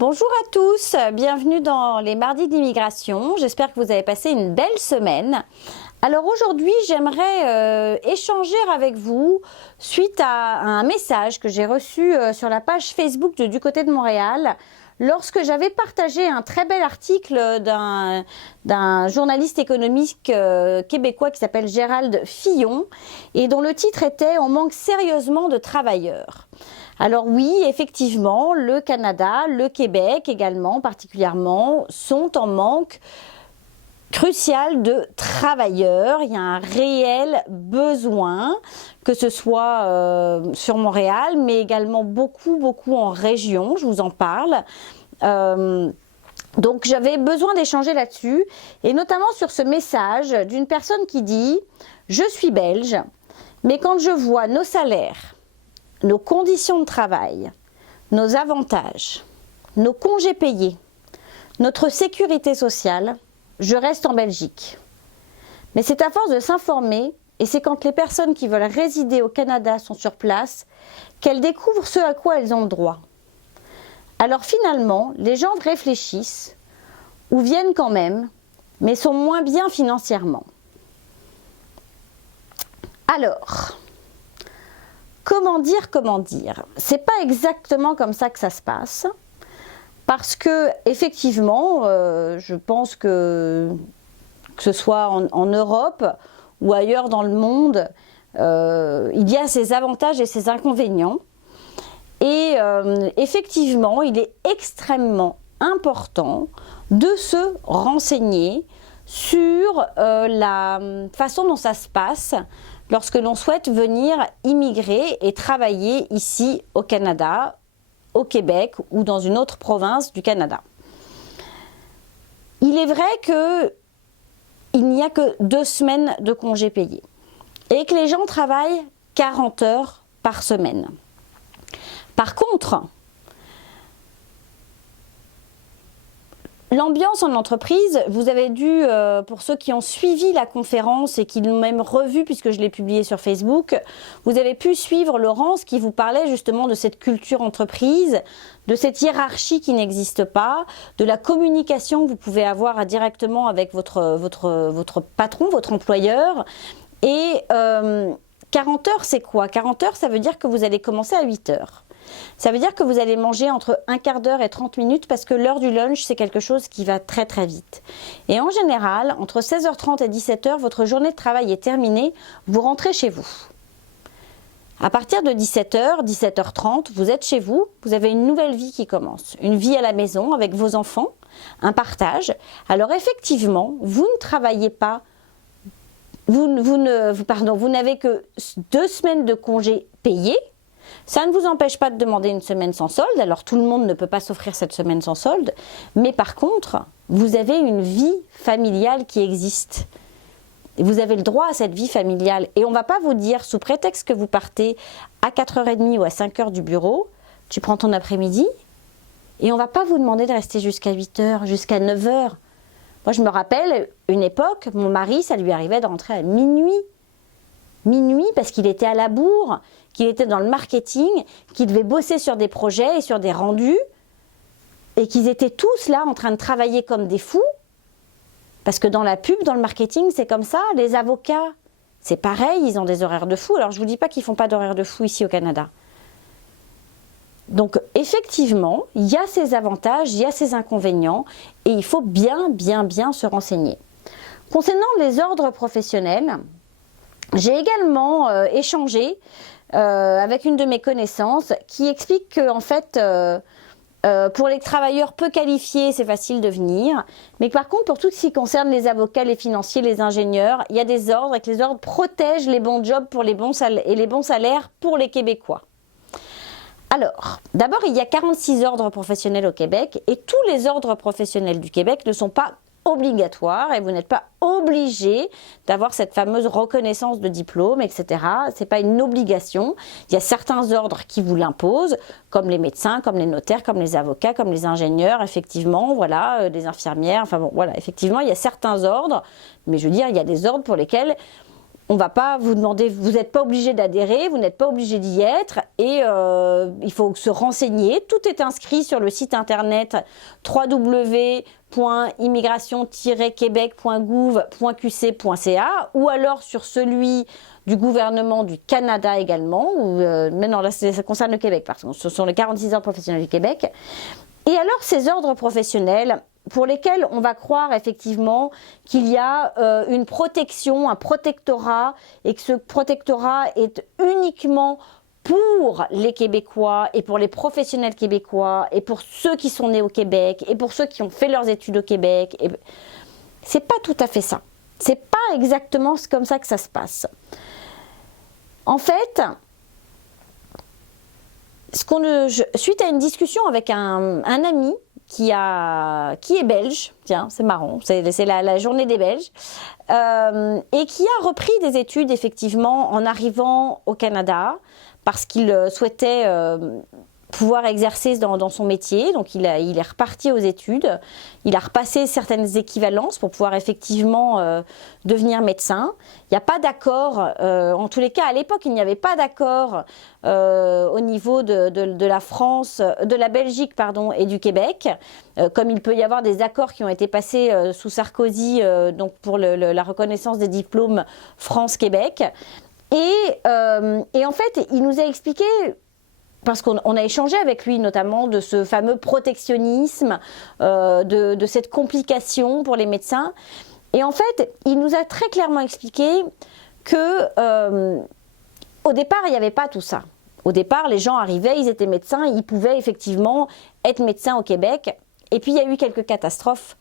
Bonjour à tous, bienvenue dans les mardis d'immigration. J'espère que vous avez passé une belle semaine. Alors aujourd'hui, j'aimerais échanger avec vous suite à un message que j'ai reçu sur la page Facebook de Du Côté de Montréal lorsque j'avais partagé un très bel article d'un journaliste économique québécois qui s'appelle Gérald Fillon et dont le titre était « On manque sérieusement de travailleurs ». Alors oui, effectivement, le Canada, le Québec également particulièrement, sont en manque crucial de travailleurs. Il y a un réel besoin, que ce soit sur Montréal, mais également beaucoup en région, je vous en parle. Donc j'avais besoin d'échanger là-dessus, et notamment sur ce message d'une personne qui dit « Je suis belge, mais quand je vois nos salaires, nos conditions de travail, nos avantages, nos congés payés, notre sécurité sociale, je reste en Belgique. Mais c'est à force de s'informer, et c'est quand les personnes qui veulent résider au Canada sont sur place, qu'elles découvrent ce à quoi elles ont le droit. Alors finalement, les gens réfléchissent, ou viennent quand même, mais sont moins bien financièrement. Alors, comment dire? C'est pas exactement comme ça que ça se passe. Parce que, effectivement, je pense que ce soit en Europe ou ailleurs dans le monde, il y a ses avantages et ses inconvénients. Et effectivement, il est extrêmement important de se renseigner sur la façon dont ça se passe lorsque l'on souhaite venir immigrer et travailler ici au Canada, au Québec ou dans une autre province du Canada. Il est vrai qu'il n'y a que 2 semaines de congés payés et que les gens travaillent 40 heures par semaine. Par contre, l'ambiance en entreprise, vous avez dû, pour ceux qui ont suivi la conférence et qui l'ont même revue puisque je l'ai publiée sur Facebook, vous avez pu suivre Laurence qui vous parlait justement de cette culture entreprise, de cette hiérarchie qui n'existe pas, de la communication que vous pouvez avoir directement avec votre patron, votre employeur. Et 40 heures, c'est quoi? 40 heures, ça veut dire que vous allez commencer à 8 heures. Ça veut dire que vous allez manger entre un quart d'heure et 30 minutes parce que l'heure du lunch, c'est quelque chose qui va très vite. Et en général, entre 16h30 et 17h, votre journée de travail est terminée, vous rentrez chez vous. À partir de 17h, 17h30, vous êtes chez vous, vous avez une nouvelle vie qui commence. Une vie à la maison avec vos enfants, un partage. Alors effectivement, vous ne travaillez pas, vous n'avez que 2 semaines de congés payés. Ça ne vous empêche pas de demander une semaine sans solde, alors tout le monde ne peut pas s'offrir cette semaine sans solde, mais par contre, vous avez une vie familiale qui existe. Vous avez le droit à cette vie familiale et on ne va pas vous dire, sous prétexte que vous partez à 4h30 ou à 5h du bureau, tu prends ton après-midi et on ne va pas vous demander de rester jusqu'à 8h, jusqu'à 9h. Moi je me rappelle, une époque, mon mari, ça lui arrivait de rentrer à minuit parce qu'il était à la bourre, qu'il était dans le marketing, qu'il devait bosser sur des projets et sur des rendus, et qu'ils étaient tous là en train de travailler comme des fous, parce que dans la pub, dans le marketing, c'est comme ça. Les avocats, c'est pareil, ils ont des horaires de fou. Alors je ne vous dis pas qu'ils ne font pas d'horaires de fou ici au Canada. Donc effectivement, il y a ses avantages, il y a ses inconvénients, et il faut bien se renseigner. Concernant les ordres professionnels, j'ai également échangé avec une de mes connaissances qui explique que en fait, pour les travailleurs peu qualifiés, c'est facile de venir. Mais par contre, pour tout ce qui concerne les avocats, les financiers, les ingénieurs, il y a des ordres et que les ordres protègent les bons jobs pour les bons et les bons salaires pour les Québécois. Alors, d'abord, il y a 46 ordres professionnels au Québec et tous les ordres professionnels du Québec ne sont pas obligatoire et vous n'êtes pas obligé d'avoir cette fameuse reconnaissance de diplôme, etc. Ce n'est pas une obligation. Il y a certains ordres qui vous l'imposent, comme les médecins, comme les notaires, comme les avocats, comme les ingénieurs, effectivement, voilà, les infirmières, enfin bon, voilà, effectivement, il y a certains ordres, mais je veux dire, il y a des ordres pour lesquels on va pas vous demander, vous n'êtes pas obligé d'adhérer, vous n'êtes pas obligé d'y être et il faut se renseigner. Tout est inscrit sur le site internet www.immigration-québec.gouv.qc.ca ou alors sur celui du gouvernement du Canada également, ou mais non, là ça concerne le Québec parce que ce sont les 46 ordres professionnels du Québec. Et alors ces ordres professionnels pour lesquels on va croire effectivement qu'il y a une protection, un protectorat, et que ce protectorat est uniquement pour les Québécois et pour les professionnels québécois et pour ceux qui sont nés au Québec et pour ceux qui ont fait leurs études au Québec. C'est pas tout à fait ça. C'est pas exactement comme ça que ça se passe. En fait, suite à une discussion avec un ami qui est belge, tiens, c'est marrant, c'est la journée des Belges, et qui a repris des études effectivement en arrivant au Canada parce qu'il souhaitait pouvoir exercer dans son métier. Donc il est reparti aux études, il a repassé certaines équivalences pour pouvoir effectivement devenir médecin. Il n'y a pas d'accord, en tous les cas à l'époque il n'y avait pas d'accord au niveau de la France, de la Belgique pardon, et du Québec, comme il peut y avoir des accords qui ont été passés sous Sarkozy donc pour la reconnaissance des diplômes France-Québec. Et en fait il nous a expliqué, parce qu'on a échangé avec lui notamment de ce fameux protectionnisme, de cette complication pour les médecins. Et en fait, il nous a très clairement expliqué que au départ, il n'y avait pas tout ça. Au départ, les gens arrivaient, ils étaient médecins, ils pouvaient effectivement être médecins au Québec. Et puis, il y a eu quelques catastrophes.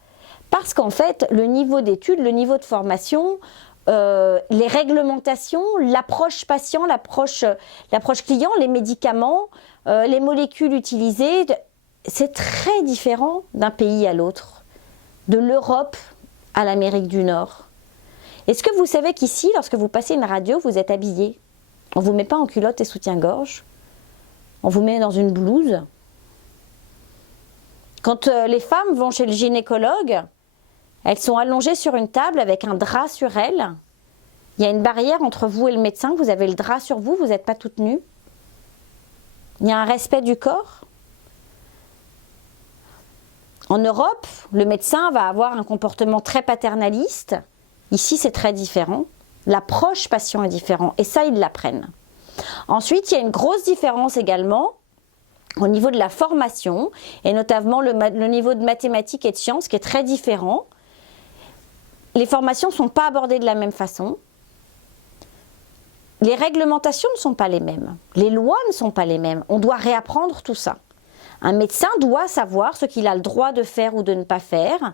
Parce qu'en fait, le niveau d'études, le niveau de formation, les réglementations, l'approche patient, l'approche client, les médicaments, les molécules utilisées, c'est très différent d'un pays à l'autre, de l'Europe à l'Amérique du Nord. Est-ce que vous savez qu'ici, lorsque vous passez une radio, vous êtes habillé? On ne vous met pas en culotte et soutien-gorge, on vous met dans une blouse. Quand les femmes vont chez le gynécologue, elles sont allongées sur une table avec un drap sur elles. Il y a une barrière entre vous et le médecin. Vous avez le drap sur vous, vous n'êtes pas toute nue. Il y a un respect du corps. En Europe, le médecin va avoir un comportement très paternaliste. Ici, c'est très différent. L'approche patient est différente. Et ça, ils l'apprennent. Ensuite, il y a une grosse différence également au niveau de la formation, et notamment le niveau de mathématiques et de sciences qui est très différent. Les formations ne sont pas abordées de la même façon. Les réglementations ne sont pas les mêmes. Les lois ne sont pas les mêmes. On doit réapprendre tout ça. Un médecin doit savoir ce qu'il a le droit de faire ou de ne pas faire.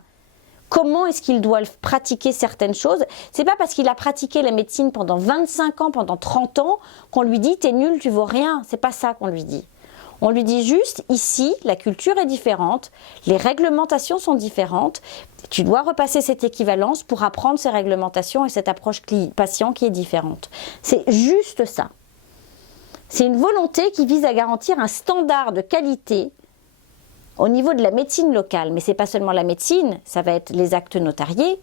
Comment est-ce qu'il doit pratiquer certaines choses? C'est pas parce qu'il a pratiqué la médecine pendant 25 ans, pendant 30 ans, qu'on lui dit « t'es nul, tu vaux rien ». C'est pas ça qu'on lui dit. On lui dit juste, ici, la culture est différente, les réglementations sont différentes, tu dois repasser cette équivalence pour apprendre ces réglementations et cette approche patient qui est différente. C'est juste ça. C'est une volonté qui vise à garantir un standard de qualité au niveau de la médecine locale. Mais ce n'est pas seulement la médecine, ça va être les actes notariés.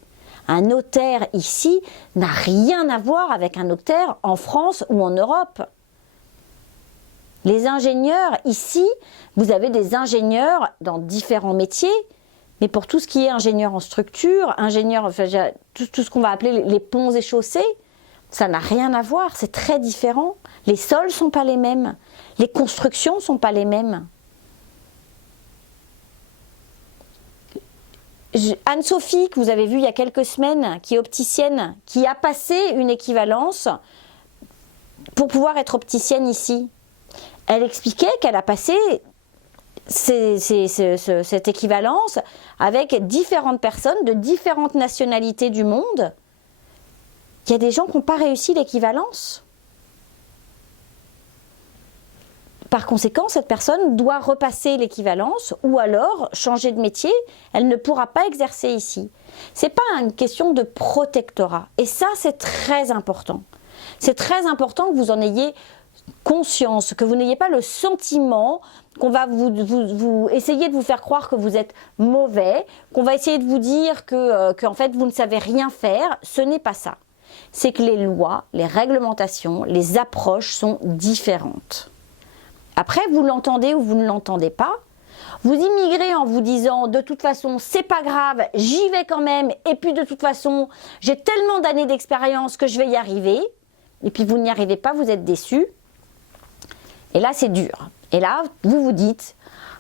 Un notaire ici n'a rien à voir avec un notaire en France ou en Europe. Les ingénieurs, ici, vous avez des ingénieurs dans différents métiers, mais pour tout ce qui est ingénieur en structure, ingénieur, enfin, tout ce qu'on va appeler les ponts et chaussées, ça n'a rien à voir, c'est très différent. Les sols ne sont pas les mêmes, les constructions ne sont pas les mêmes. Anne-Sophie, que vous avez vue il y a quelques semaines, qui est opticienne, qui a passé une équivalence pour pouvoir être opticienne ici. Elle expliquait qu'elle a passé cette équivalence avec différentes personnes de différentes nationalités du monde. Il y a des gens qui n'ont pas réussi l'équivalence. Par conséquent, cette personne doit repasser l'équivalence ou alors changer de métier. Elle ne pourra pas exercer ici. Ce n'est pas une question de protectorat. Et ça, c'est très important. C'est très important que vous en ayez conscience, que vous n'ayez pas le sentiment qu'on va vous essayer de vous faire croire que vous êtes mauvais, qu'on va essayer de vous dire que en fait vous ne savez rien faire. Ce n'est pas ça. c'est que les lois, les réglementations, les approches sont différentes. Après, vous l'entendez ou vous ne l'entendez pas. Vous immigrez en vous disant de toute façon c'est pas grave, j'y vais quand même et puis de toute façon j'ai tellement d'années d'expérience que je vais y arriver et puis vous n'y arrivez pas, vous êtes déçus et là c'est dur. Et là vous vous dites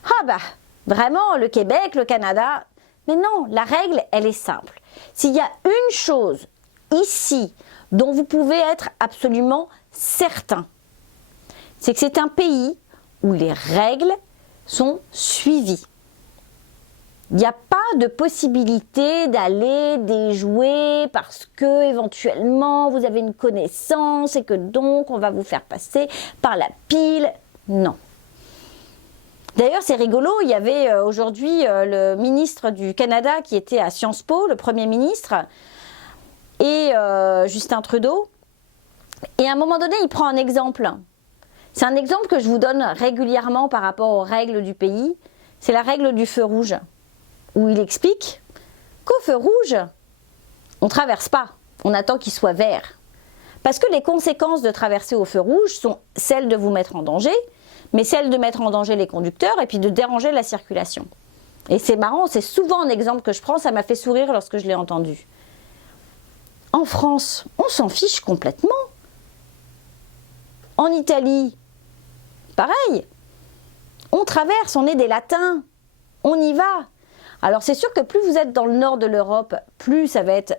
ah bah vraiment le Québec, le Canada, mais non, la règle elle est simple. S'il y a une chose ici dont vous pouvez être absolument certain, c'est que c'est un pays où les règles sont suivis. Il n'y a pas de possibilité d'aller déjouer parce que éventuellement vous avez une connaissance et que donc on va vous faire passer par la pile. Non. D'ailleurs, c'est rigolo, il y avait aujourd'hui le ministre du Canada qui était à Sciences Po, le Premier ministre, et Justin Trudeau. Et à un moment donné, il prend un exemple. C'est un exemple que je vous donne régulièrement par rapport aux règles du pays. C'est la règle du feu rouge, où il explique qu'au feu rouge, on ne traverse pas, on attend qu'il soit vert. Parce que les conséquences de traverser au feu rouge sont celles de vous mettre en danger, mais celles de mettre en danger les conducteurs et puis de déranger la circulation. Et c'est marrant, c'est souvent un exemple que je prends, ça m'a fait sourire lorsque je l'ai entendu. En France, on s'en fiche complètement. En Italie, pareil, on traverse, on est des latins, on y va. Alors c'est sûr que plus vous êtes dans le nord de l'Europe, plus ça va être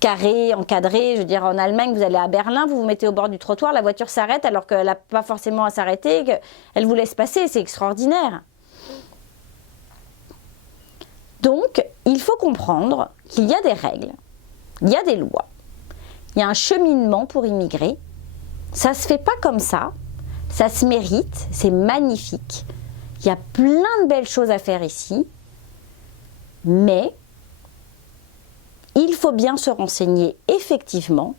carré, encadré. Je veux dire, en Allemagne, vous allez à Berlin, vous vous mettez au bord du trottoir, la voiture s'arrête alors qu'elle n'a pas forcément à s'arrêter, qu'elle vous laisse passer, c'est extraordinaire. Donc, il faut comprendre qu'il y a des règles, il y a des lois, il y a un cheminement pour immigrer. Ça ne se fait pas comme ça se mérite, c'est magnifique. Il y a plein de belles choses à faire ici, mais il faut bien se renseigner effectivement.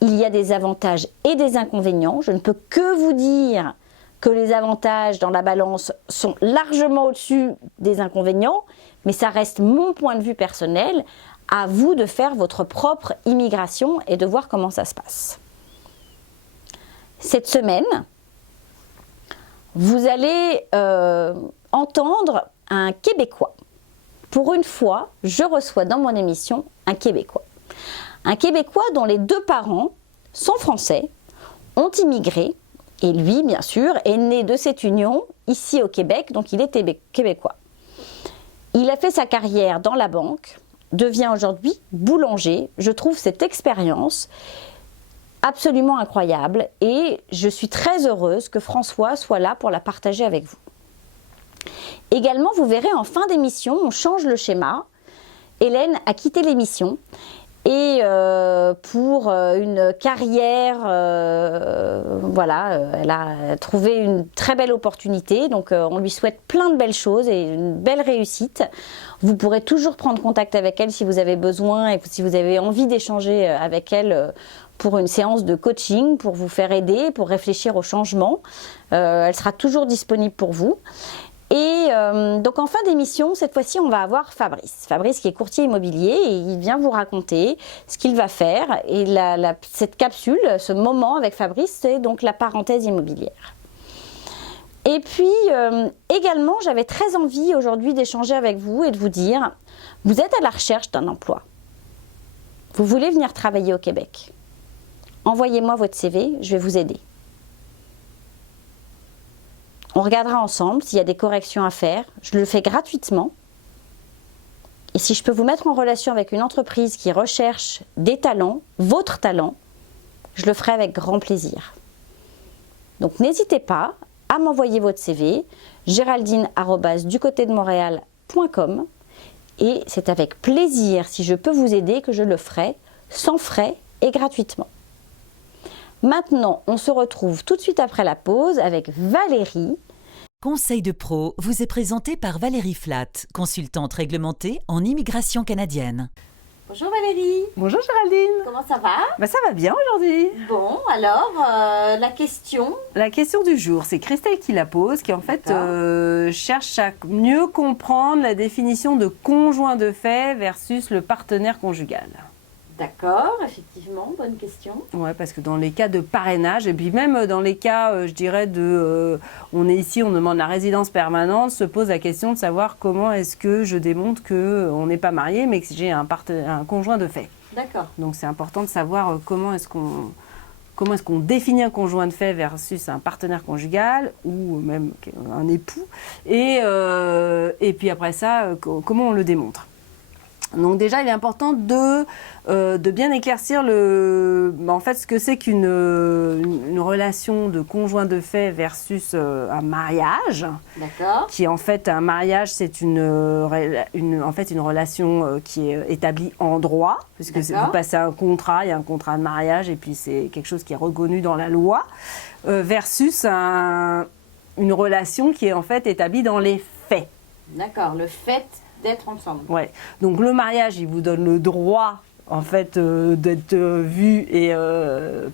Il y a des avantages et des inconvénients. Je ne peux que vous dire que les avantages dans la balance sont largement au-dessus des inconvénients, mais ça reste mon point de vue personnel. À vous de faire votre propre immigration et de voir comment ça se passe. Cette semaine, vous allez entendre un Québécois. Pour une fois, je reçois dans mon émission un Québécois. Un Québécois dont les deux parents sont français, ont immigré, et lui, bien sûr, est né de cette union ici au Québec, donc il est québécois. Il a fait sa carrière dans la banque, devient aujourd'hui boulanger. Je trouve cette expérience absolument incroyable et je suis très heureuse que François soit là pour la partager avec vous. Également, vous verrez en fin d'émission, on change le schéma. Hélène a quitté l'émission et pour une carrière, voilà, elle a trouvé une très belle opportunité. Donc on lui souhaite plein de belles choses et une belle réussite. Vous pourrez toujours prendre contact avec elle si vous avez besoin et si vous avez envie d'échanger avec elle pour une séance de coaching, pour vous faire aider, pour réfléchir au changement. Elle sera toujours disponible pour vous. Et donc en fin d'émission, cette fois-ci, on va avoir Fabrice. Fabrice qui est courtier immobilier et il vient vous raconter ce qu'il va faire. Et cette capsule, ce moment avec Fabrice, c'est donc la parenthèse immobilière. Et puis également, j'avais très envie aujourd'hui d'échanger avec vous et de vous dire, vous êtes à la recherche d'un emploi. Vous voulez venir travailler au Québec. Envoyez-moi votre CV, je vais vous aider. On regardera ensemble s'il y a des corrections à faire. Je le fais gratuitement. Et si je peux vous mettre en relation avec une entreprise qui recherche des talents, votre talent, je le ferai avec grand plaisir. Donc n'hésitez pas à m'envoyer votre CV, géraldine@ducotédemontréal.com et c'est avec plaisir, si je peux vous aider, que je le ferai sans frais et gratuitement. Maintenant, on se retrouve tout de suite après la pause avec Valérie. Conseil de pro vous est présenté par Valérie Flatt, consultante réglementée en immigration canadienne. Bonjour Valérie. Bonjour Géraldine. Comment ça va? Ça va bien aujourd'hui. Bon, alors, la question? La question du jour, c'est Christelle qui la pose, qui en fait cherche à mieux comprendre la définition de conjoint de fait versus le partenaire conjugal. D'accord, effectivement, bonne question. Ouais, parce que dans les cas de parrainage, et puis même dans les cas, je dirais, on est ici, on demande la résidence permanente, se pose la question de savoir comment est-ce que je démontre qu'on n'est pas marié, mais que j'ai un conjoint de fait. D'accord. Donc c'est important de savoir comment est-ce qu'on définit un conjoint de fait versus un partenaire conjugal ou même un époux. Et puis après ça, comment on le démontre. Donc déjà, il est important de bien éclaircir en fait, ce que c'est qu'une relation de conjoint de fait versus un mariage. D'accord. Qui en fait, un mariage, c'est en fait, une relation qui est établie en droit, puisque vous passez un contrat, il y a un contrat de mariage, et puis c'est quelque chose qui est reconnu dans la loi, versus une relation qui est en fait établie dans les faits. D'accord, le fait d'être ensemble. Ouais. Donc le mariage, il vous donne le droit en fait d'être vu et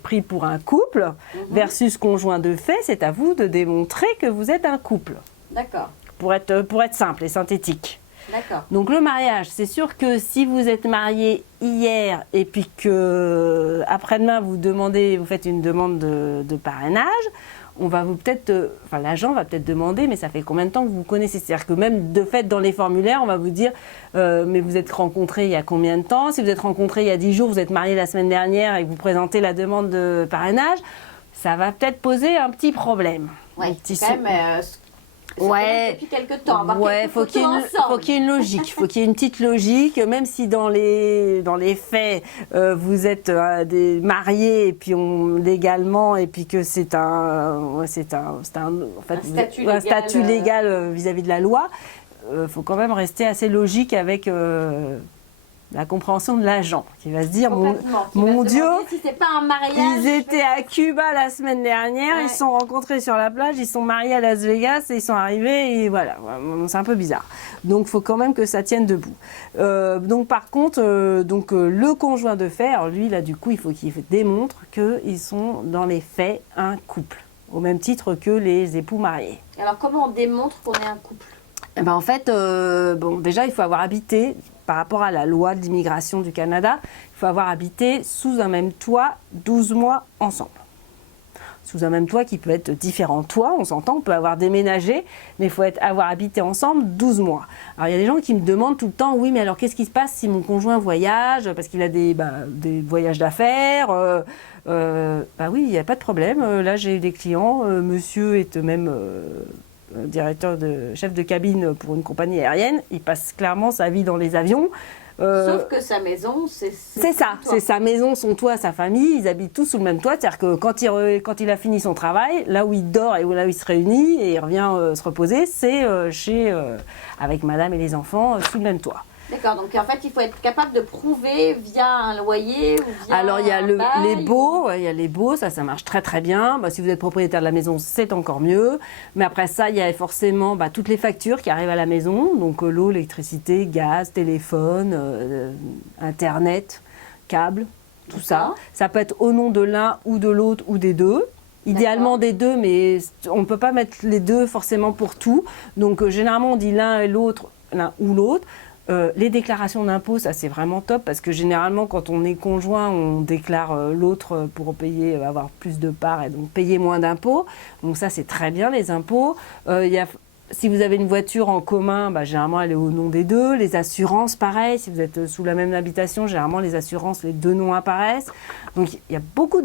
pris pour un couple, versus conjoint de fait, c'est à vous de démontrer que vous êtes un couple. D'accord. Pour être simple et synthétique. D'accord. Donc le mariage, c'est sûr que si vous êtes marié hier et puis que après-demain vous faites une demande de parrainage, on va l'agent va peut-être demander, mais ça fait combien de temps que vous vous connaissez? C'est-à-dire que même de fait dans les formulaires, on va vous dire, mais vous êtes rencontrés il y a combien de temps? Si vous êtes rencontrés il y a 10 jours, vous êtes mariés la semaine dernière et que vous présentez la demande de parrainage, ça va peut-être poser un petit problème. Oui, quand même. Depuis quelques temps. Ouais, faut qu'il y ait une logique. Faut qu'il y ait une petite logique, même si dans les faits vous êtes mariés et puis légalement et puis que c'est un statut légal vis-à-vis de la loi. Faut quand même rester assez logique avec la compréhension de l'agent qui va se dire mon Dieu, si c'est pas un mariage, ils étaient à Cuba la semaine dernière, ils se sont rencontrés sur la plage, ils sont mariés à Las Vegas et ils sont arrivés et voilà, c'est un peu bizarre. Donc il faut quand même que ça tienne debout. Donc par contre, le conjoint de fait, alors lui là du coup il faut qu'il démontre qu'ils sont dans les faits un couple, au même titre que les époux mariés. Alors comment on démontre qu'on est un couple? Eh ben, en fait, déjà il faut avoir habité. Par rapport à la loi de l'immigration du Canada, il faut avoir habité sous un même toit 12 mois ensemble. Sous un même toit qui peut être différents toits, on s'entend, on peut avoir déménagé, mais il faut avoir habité ensemble 12 mois. Alors il y a des gens qui me demandent tout le temps, oui mais alors qu'est-ce qui se passe si mon conjoint voyage, parce qu'il a des voyages d'affaires, oui, il n'y a pas de problème, là j'ai eu des clients, monsieur est même... chef de cabine pour une compagnie aérienne, il passe clairement sa vie dans les avions. Sauf que sa maison, c'est ça, c'est sa maison, son toit, sa famille, ils habitent tous sous le même toit, c'est-à-dire que quand il a fini son travail, là où il dort et là où il se réunit et il revient se reposer, c'est avec madame et les enfants sous le même toit. D'accord, donc en fait, il faut être capable de prouver via un loyer ou via Alors, il y a les baux, ça marche très très bien. Si vous êtes propriétaire de la maison, c'est encore mieux. Mais après ça, il y a forcément toutes les factures qui arrivent à la maison. Donc, l'eau, l'électricité, gaz, téléphone, Internet, câble, tout ça. Ça peut être au nom de l'un ou de l'autre ou des deux. Idéalement des deux, mais on ne peut pas mettre les deux forcément pour tout. Donc, généralement, on dit l'un et l'autre, l'un ou l'autre. Les déclarations d'impôts, ça c'est vraiment top parce que généralement quand on est conjoint, on déclare l'autre pour avoir plus de parts et donc payer moins d'impôts. Donc ça c'est très bien les impôts. Si vous avez une voiture en commun, généralement elle est au nom des deux. Les assurances, pareil. Si vous êtes sous la même habitation, généralement les assurances, les deux noms apparaissent. Donc il y a beaucoup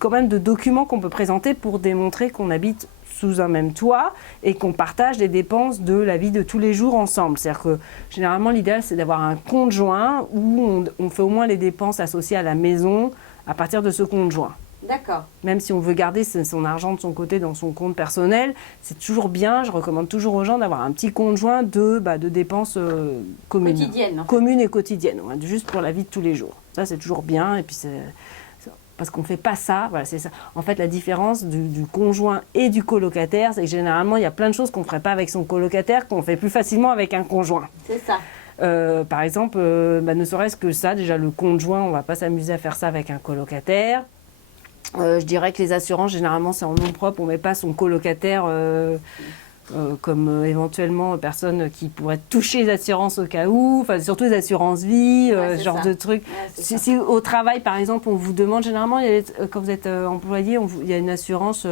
quand même de documents qu'on peut présenter pour démontrer qu'on habite sous un même toit et qu'on partage les dépenses de la vie de tous les jours ensemble. C'est-à-dire que généralement l'idéal c'est d'avoir un compte joint où on fait au moins les dépenses associées à la maison à partir de ce compte joint. D'accord. Même si on veut garder son argent de son côté dans son compte personnel, c'est toujours bien, je recommande toujours aux gens d'avoir un petit compte joint de dépenses communes. Quotidiennes. Communes et quotidiennes, juste pour la vie de tous les jours. Ça c'est toujours bien et puis parce qu'on ne fait pas ça, voilà, c'est ça. En fait, la différence du conjoint et du colocataire, c'est que généralement, il y a plein de choses qu'on ne ferait pas avec son colocataire, qu'on fait plus facilement avec un conjoint. C'est ça. Par exemple, ne serait-ce que ça, déjà le conjoint, on ne va pas s'amuser à faire ça avec un colocataire. Je dirais que les assurances, généralement, c'est en nom propre, on ne met pas son colocataire comme éventuellement personnes qui pourraient toucher les assurances au cas où, enfin surtout les assurances vie, ce genre de trucs. Si au travail, par exemple, on vous demande généralement, quand vous êtes employé, il y a une assurance,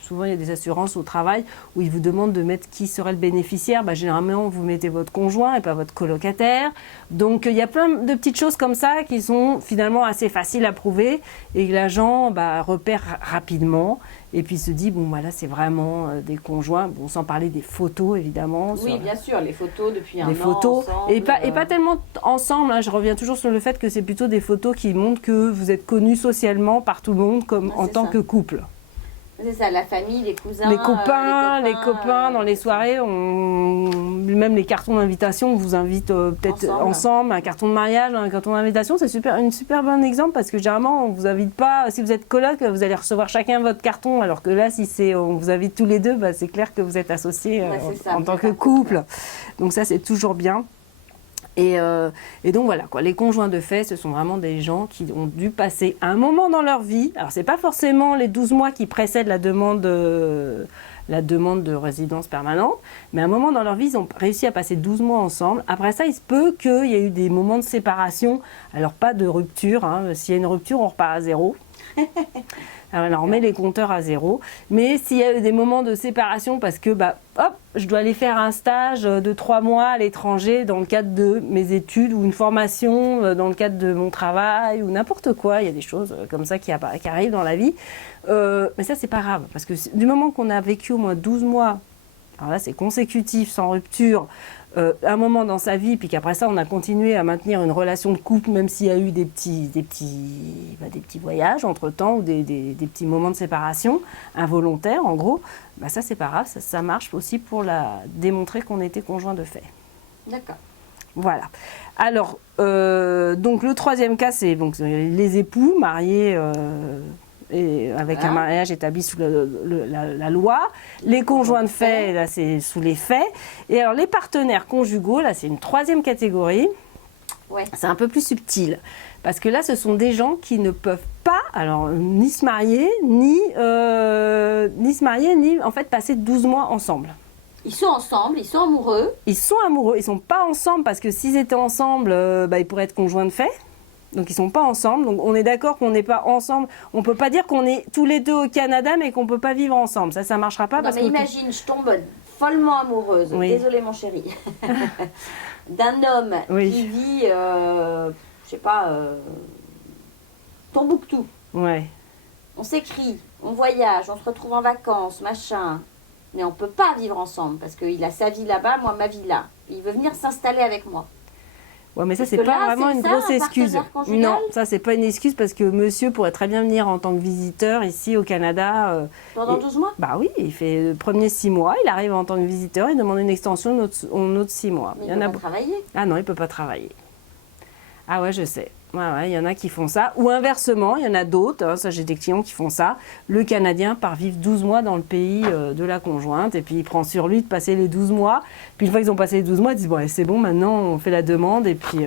souvent il y a des assurances au travail où ils vous demandent de mettre qui serait le bénéficiaire. Généralement, vous mettez votre conjoint et pas votre colocataire. Donc il y a plein de petites choses comme ça qui sont finalement assez faciles à prouver et que l'agent repère rapidement. Et puis se dit, bon, voilà, c'est vraiment des conjoints, bon, sans parler des photos, évidemment. Oui, bien sûr, les photos depuis un an les photos, ensemble. Et pas tellement ensemble, hein, je reviens toujours sur le fait que c'est plutôt des photos qui montrent que vous êtes connus socialement par tout le monde comme en tant que couple. C'est ça, la famille, les cousins, les copains dans les soirées, même les cartons d'invitation, on vous invite peut-être ensemble, un carton de mariage, un carton d'invitation, c'est un super bon exemple parce que généralement on vous invite pas, si vous êtes coloc, vous allez recevoir chacun votre carton, alors que là si on vous invite tous les deux, c'est clair que vous êtes associés en tant que couple. Donc ça c'est toujours bien. Et donc voilà, quoi. Les conjoints de fait, ce sont vraiment des gens qui ont dû passer un moment dans leur vie. Alors, ce n'est pas forcément les 12 mois qui précèdent la demande de résidence permanente, mais un moment dans leur vie, ils ont réussi à passer 12 mois ensemble. Après ça, il se peut qu'il y ait eu des moments de séparation. Alors, pas de rupture. Hein. S'il y a une rupture, on repart à zéro. Alors, on met les compteurs à zéro. Mais s'il y a eu des moments de séparation parce que, je dois aller faire un stage de 3 mois à l'étranger dans le cadre de mes études ou une formation dans le cadre de mon travail ou n'importe quoi. Il y a des choses comme ça qui arrivent dans la vie. Mais ça, c'est pas grave. Parce que du moment qu'on a vécu au moins 12 mois, alors là, c'est consécutif, sans rupture, un moment dans sa vie, puis qu'après ça, on a continué à maintenir une relation de couple, même s'il y a eu des petits voyages entre-temps ou des petits moments de séparation involontaires, en gros, ça, c'est pas grave, ça marche aussi pour démontrer qu'on était conjoint de fait. D'accord. Voilà. Alors, donc le troisième cas, c'est donc, les époux mariés et avec un mariage établi sous la loi. Les conjoints de fait, là, c'est sous les faits. Et alors, les partenaires conjugaux, là, c'est une troisième catégorie. Ouais. C'est un peu plus subtil. Parce que là, ce sont des gens qui ne peuvent pas, alors, ni se marier, ni en fait, passer 12 mois ensemble. Ils sont ensemble, ils sont amoureux. Ils sont amoureux. Ils ne sont pas ensemble parce que s'ils étaient ensemble, ils pourraient être conjoints de fait. Donc, ils ne sont pas ensemble. Donc, on est d'accord qu'on n'est pas ensemble. On ne peut pas dire qu'on est tous les deux au Canada, mais qu'on ne peut pas vivre ensemble. Ça ne marchera pas. Non, mais imagine, je tombe follement amoureuse. Oui. Désolée, mon chéri. D'un homme qui vit, je sais pas, Tombouctou. Ouais. On s'écrit, on voyage, on se retrouve en vacances, machin. Mais on ne peut pas vivre ensemble parce qu'il a sa vie là-bas, moi ma vie là. Il veut venir s'installer avec moi. Ouais, mais ça, c'est pas vraiment une grosse excuse. Non, ça, c'est pas une excuse parce que monsieur pourrait très bien venir en tant que visiteur ici au Canada. Pendant 12 mois ? Bah oui, il fait le premier 6 mois, il arrive en tant que visiteur, il demande une extension en autre 6 mois. Mais il ne peut pas travailler. Ah non, il ne peut pas travailler. Ah ouais, je sais. Ouais, il y en a qui font ça. Ou inversement, il y en a d'autres, hein, ça j'ai des clients qui font ça. Le Canadien part vivre 12 mois dans le pays de la conjointe et puis il prend sur lui de passer les 12 mois. Puis une fois qu'ils ont passé les 12 mois, ils disent bon, c'est bon, maintenant on fait la demande et puis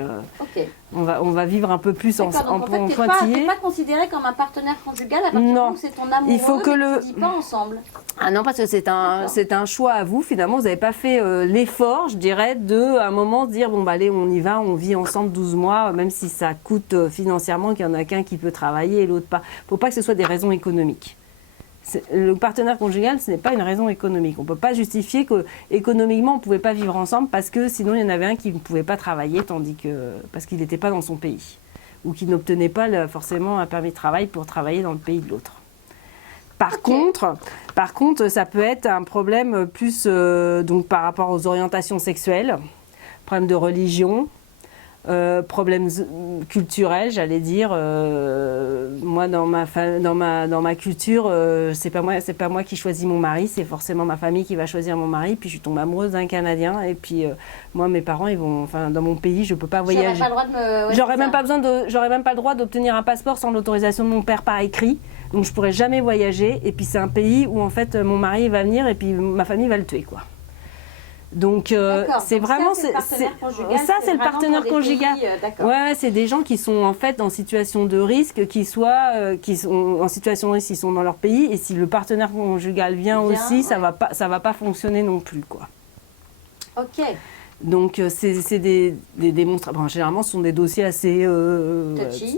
on va vivre un peu plus en pointillé. Tu n'es pas considéré comme un partenaire conjugal à partir du moment où c'est ton amoureux, il faut que mais tu ne vis pas ensemble. Ah non, parce que c'est un choix à vous. Finalement, vous n'avez pas fait l'effort, je dirais, à un moment se dire bon, allez, on y va, on vit ensemble 12 mois, même si ça coûte financièrement, qu'il y en a qu'un qui peut travailler et l'autre pas. Il ne faut pas que ce soit des raisons économiques. Le partenaire conjugal, ce n'est pas une raison économique. On ne peut pas justifier qu'économiquement, on ne pouvait pas vivre ensemble parce que sinon, il y en avait un qui ne pouvait pas travailler parce qu'il n'était pas dans son pays ou qu'il n'obtenait pas forcément un permis de travail pour travailler dans le pays de l'autre. Par contre, ça peut être un problème plus donc par rapport aux orientations sexuelles, problème de religion, problèmes culturels, j'allais dire. Moi, dans ma culture, c'est pas moi qui choisis mon mari, c'est forcément ma famille qui va choisir mon mari. Puis je tombe amoureuse d'un Canadien. Et puis moi, mes parents, dans mon pays, je peux pas voyager. J'aurais même pas le droit d'obtenir un passeport sans l'autorisation de mon père par écrit. Donc je pourrais jamais voyager. Et puis c'est un pays où en fait mon mari va venir et puis ma famille va le tuer, quoi. Donc c'est Donc vraiment ça, c'est le partenaire conjugal, ça c'est le vraiment partenaire pour des conjugal. pays, d'accord. Ouais, c'est des gens qui sont en fait en situation de risque, qui sont en situation de risque, ils sont dans leur pays, et si le partenaire conjugal vient aussi, ça va pas fonctionner non plus, quoi. Ok. Donc c'est des démonstrations. Bon, généralement, ce sont des dossiers assez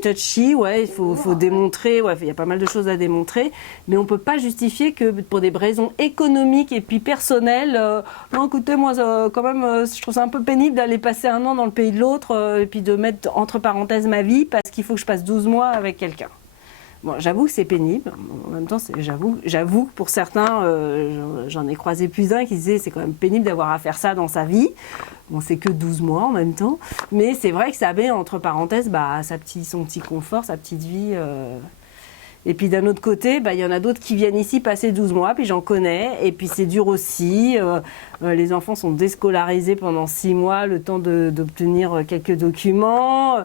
touchy. Ouais, il faut démontrer. Ouais, il y a pas mal de choses à démontrer, mais on peut pas justifier que pour des raisons économiques et puis personnelles. Non, écoutez, moi, quand même, je trouve ça un peu pénible d'aller passer un an dans le pays de l'autre et puis de mettre entre parenthèses ma vie parce qu'il faut que je passe 12 mois avec quelqu'un. Bon, j'avoue que c'est pénible. En même temps, j'avoue que pour certains, j'en ai croisé plus d'un qui disaient c'est quand même pénible d'avoir à faire ça dans sa vie. Bon, c'est que 12 mois en même temps. Mais c'est vrai que ça met entre parenthèses son petit confort, sa petite vie. Et puis d'un autre côté, il y en a d'autres qui viennent ici passer 12 mois, puis j'en connais. Et puis c'est dur aussi. Les enfants sont déscolarisés pendant 6 mois, le temps d'obtenir quelques documents.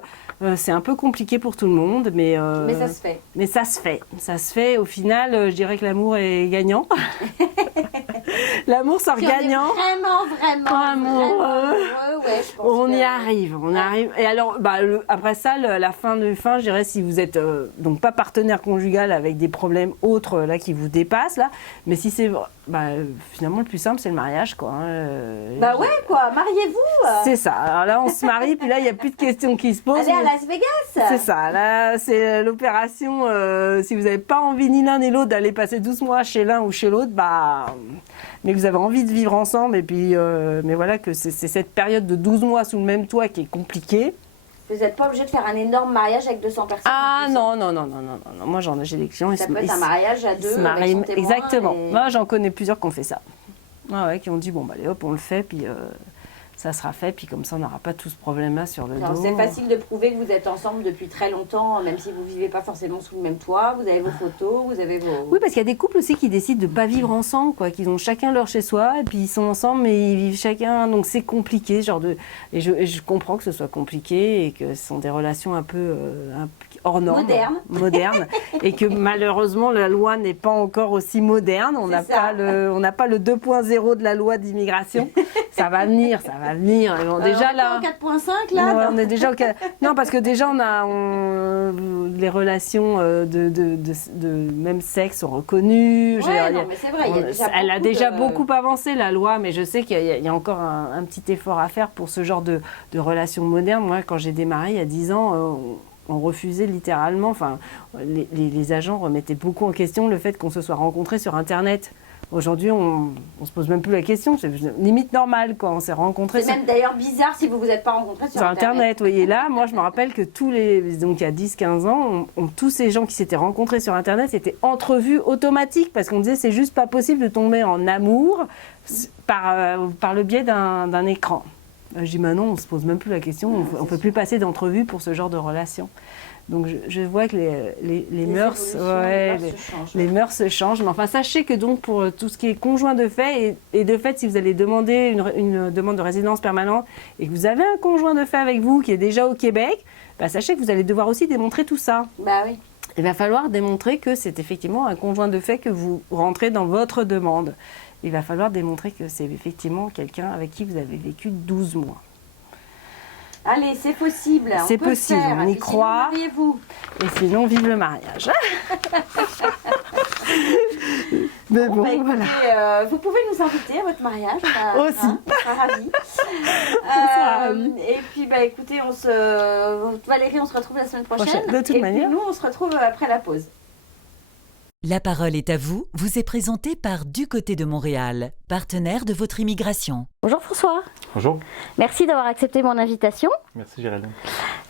C'est un peu compliqué pour tout le monde, mais ça se fait. Mais ça se fait. Ça se fait. Au final, je dirais que l'amour est gagnant. L'amour sort gagnant. Vraiment amoureux, ouais, je pense on y arrive. Et alors, après ça, la fin, je dirais, si vous êtes donc pas partenaire conjugal avec des problèmes autres là qui vous dépassent là, mais si c'est finalement le plus simple, c'est le mariage, quoi. Ouais, quoi. Mariez-vous. C'est ça. Alors là, on se marie, puis là, il n'y a plus de questions qui se posent. Allez à Las Vegas. C'est ça. Là, c'est l'opération. Si vous n'avez pas envie ni l'un ni l'autre d'aller passer 12 mois chez l'un ou chez l'autre, mais que vous avez envie de vivre ensemble, et puis, mais voilà, que c'est cette période de 12 mois sous le même toit qui est compliquée. Vous n'êtes pas obligé de faire un énorme mariage avec 200 personnes. Ah non. Moi, j'ai des clients. Ça peut être un mariage à deux. Avec son témoin, exactement. Et... Moi, j'en connais plusieurs qui ont fait ça. Qui ont dit allez hop, on le fait, puis ça sera fait, puis comme ça, on n'aura pas tout ce problème-là sur le dos. C'est facile de prouver que vous êtes ensemble depuis très longtemps, même si vous ne vivez pas forcément sous le même toit. Vous avez vos photos, vous avez vos... Oui, parce qu'il y a des couples aussi qui décident de ne pas vivre ensemble, quoi, qu'ils ont chacun leur chez soi, et puis ils sont ensemble, mais ils vivent chacun, donc c'est compliqué, et je comprends que ce soit compliqué, et que ce sont des relations un peu hors normes, modernes, et que malheureusement la loi n'est pas encore aussi moderne. On n'a pas le 2.0 de la loi d'immigration. Ça va venir. Déjà là. 4.5 là. Ouais, on est déjà au 4. Non, parce que déjà les relations de même sexe sont reconnues. Mais c'est vrai. Elle a déjà beaucoup avancé la loi, mais je sais qu'il y a encore un petit effort à faire pour ce genre de relations modernes. Moi, quand j'ai démarré il y a 10 ans. On refusait littéralement, enfin, les agents remettaient beaucoup en question le fait qu'on se soit rencontrés sur Internet. Aujourd'hui, on se pose même plus la question, c'est limite normal, quoi. On s'est rencontrés. C'est même d'ailleurs bizarre si vous vous êtes pas rencontrés sur Internet. Oui. Et là, moi, je me rappelle que donc il y a 10-15 ans, tous ces gens qui s'étaient rencontrés sur Internet étaient entrevus automatiques parce qu'on disait c'est juste pas possible de tomber en amour par le biais d'un écran. Je dis non, on ne se pose même plus la question, on ne peut plus passer d'entrevue pour ce genre de relation. Donc je vois que les mœurs, les mœurs se changent. Mais enfin, sachez que donc pour tout ce qui est conjoint de fait, et de fait, si vous allez demander une demande de résidence permanente et que vous avez un conjoint de fait avec vous qui est déjà au Québec, sachez que vous allez devoir aussi démontrer tout ça. Oui. Il va falloir démontrer que c'est effectivement un conjoint de fait que vous rentrez dans votre demande. Il va falloir démontrer que c'est effectivement quelqu'un avec qui vous avez vécu 12 mois. Allez, c'est possible. C'est possible, on y croit. Sinon, mariez-vous. Et sinon, vive le mariage. Mais bon, voilà. Vous pouvez nous inviter à votre mariage. Aussi. On sera ravis. Et puis, écoutez, Valérie, on se retrouve la semaine prochaine. De toute manière. Puis nous, on se retrouve après la pause. La parole est à vous, vous est présenté par Du Côté de Montréal, partenaire de votre immigration. Bonjour François. Bonjour. Merci d'avoir accepté mon invitation. Merci Géraldine.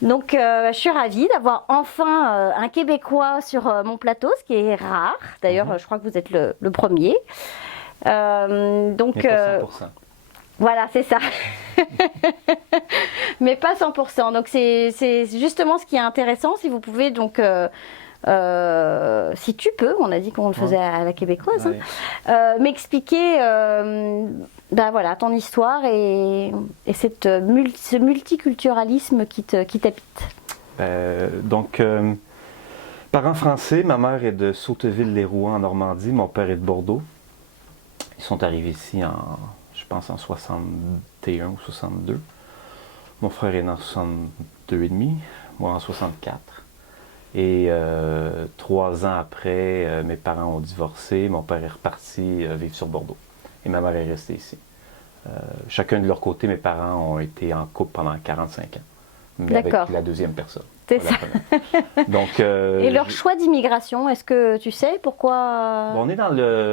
Donc je suis ravie d'avoir enfin un Québécois sur mon plateau, ce qui est rare. D'ailleurs, je crois que vous êtes le premier. Donc, mais pas 100%. Voilà, c'est ça. Mais pas 100%. Donc c'est justement ce qui est intéressant, si vous pouvez donc... si tu peux, on a dit qu'on le faisait à la québécoise, m'expliquer ton histoire et ce multiculturalisme qui t'habite. Parents français, ma mère est de Sauteville-les-Rouen en Normandie, mon père est de Bordeaux. Ils sont arrivés ici pense, en 61 ou 62. Mon frère est né en 62 et demi, moi en 64. Et 3 ans après, mes parents ont divorcé. Mon père est reparti vivre sur Bordeaux. Et ma mère est restée ici. Chacun de leur côté, mes parents ont été en couple pendant 45 ans. Mais avec la deuxième personne. C'est ça. Donc, et leur choix d'immigration, est-ce que tu sais pourquoi? Bon,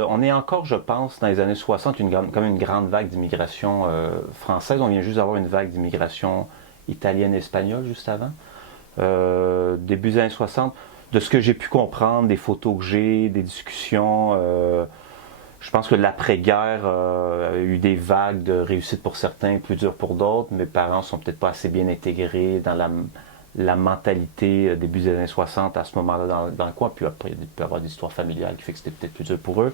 on est encore, je pense, dans les années 60, comme une grande vague d'immigration française. On vient juste d'avoir une vague d'immigration italienne-espagnole juste avant. Début des années 60. De ce que j'ai pu comprendre, des photos que j'ai, des discussions, je pense que l'après-guerre a eu des vagues de réussite pour certains, plus dures pour d'autres. Mes parents sont peut-être pas assez bien intégrés dans la mentalité début des années 60 à ce moment-là dans le coin. Puis après, il peut y avoir des histoires familiales qui fait que c'était peut-être plus dur pour eux.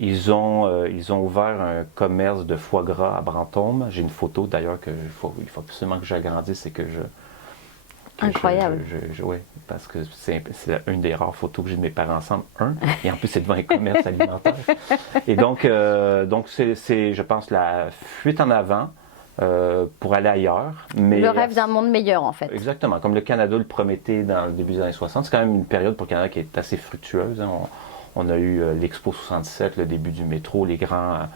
Ils ont ouvert un commerce de foie gras à Brantôme. J'ai une photo d'ailleurs il faut absolument que j'agrandisse et que je... Incroyable. Oui, parce que c'est une des rares photos que j'ai de mes parents ensemble. Et en plus, c'est devant un commerce alimentaire. Et donc c'est, je pense, la fuite en avant pour aller ailleurs. Mais le rêve d'un monde meilleur, en fait. Exactement. Comme le Canada le promettait dans le début des années 60, c'est quand même une période pour le Canada qui est assez fructueuse. Hein. On a eu l'Expo 67, le début du métro, les grands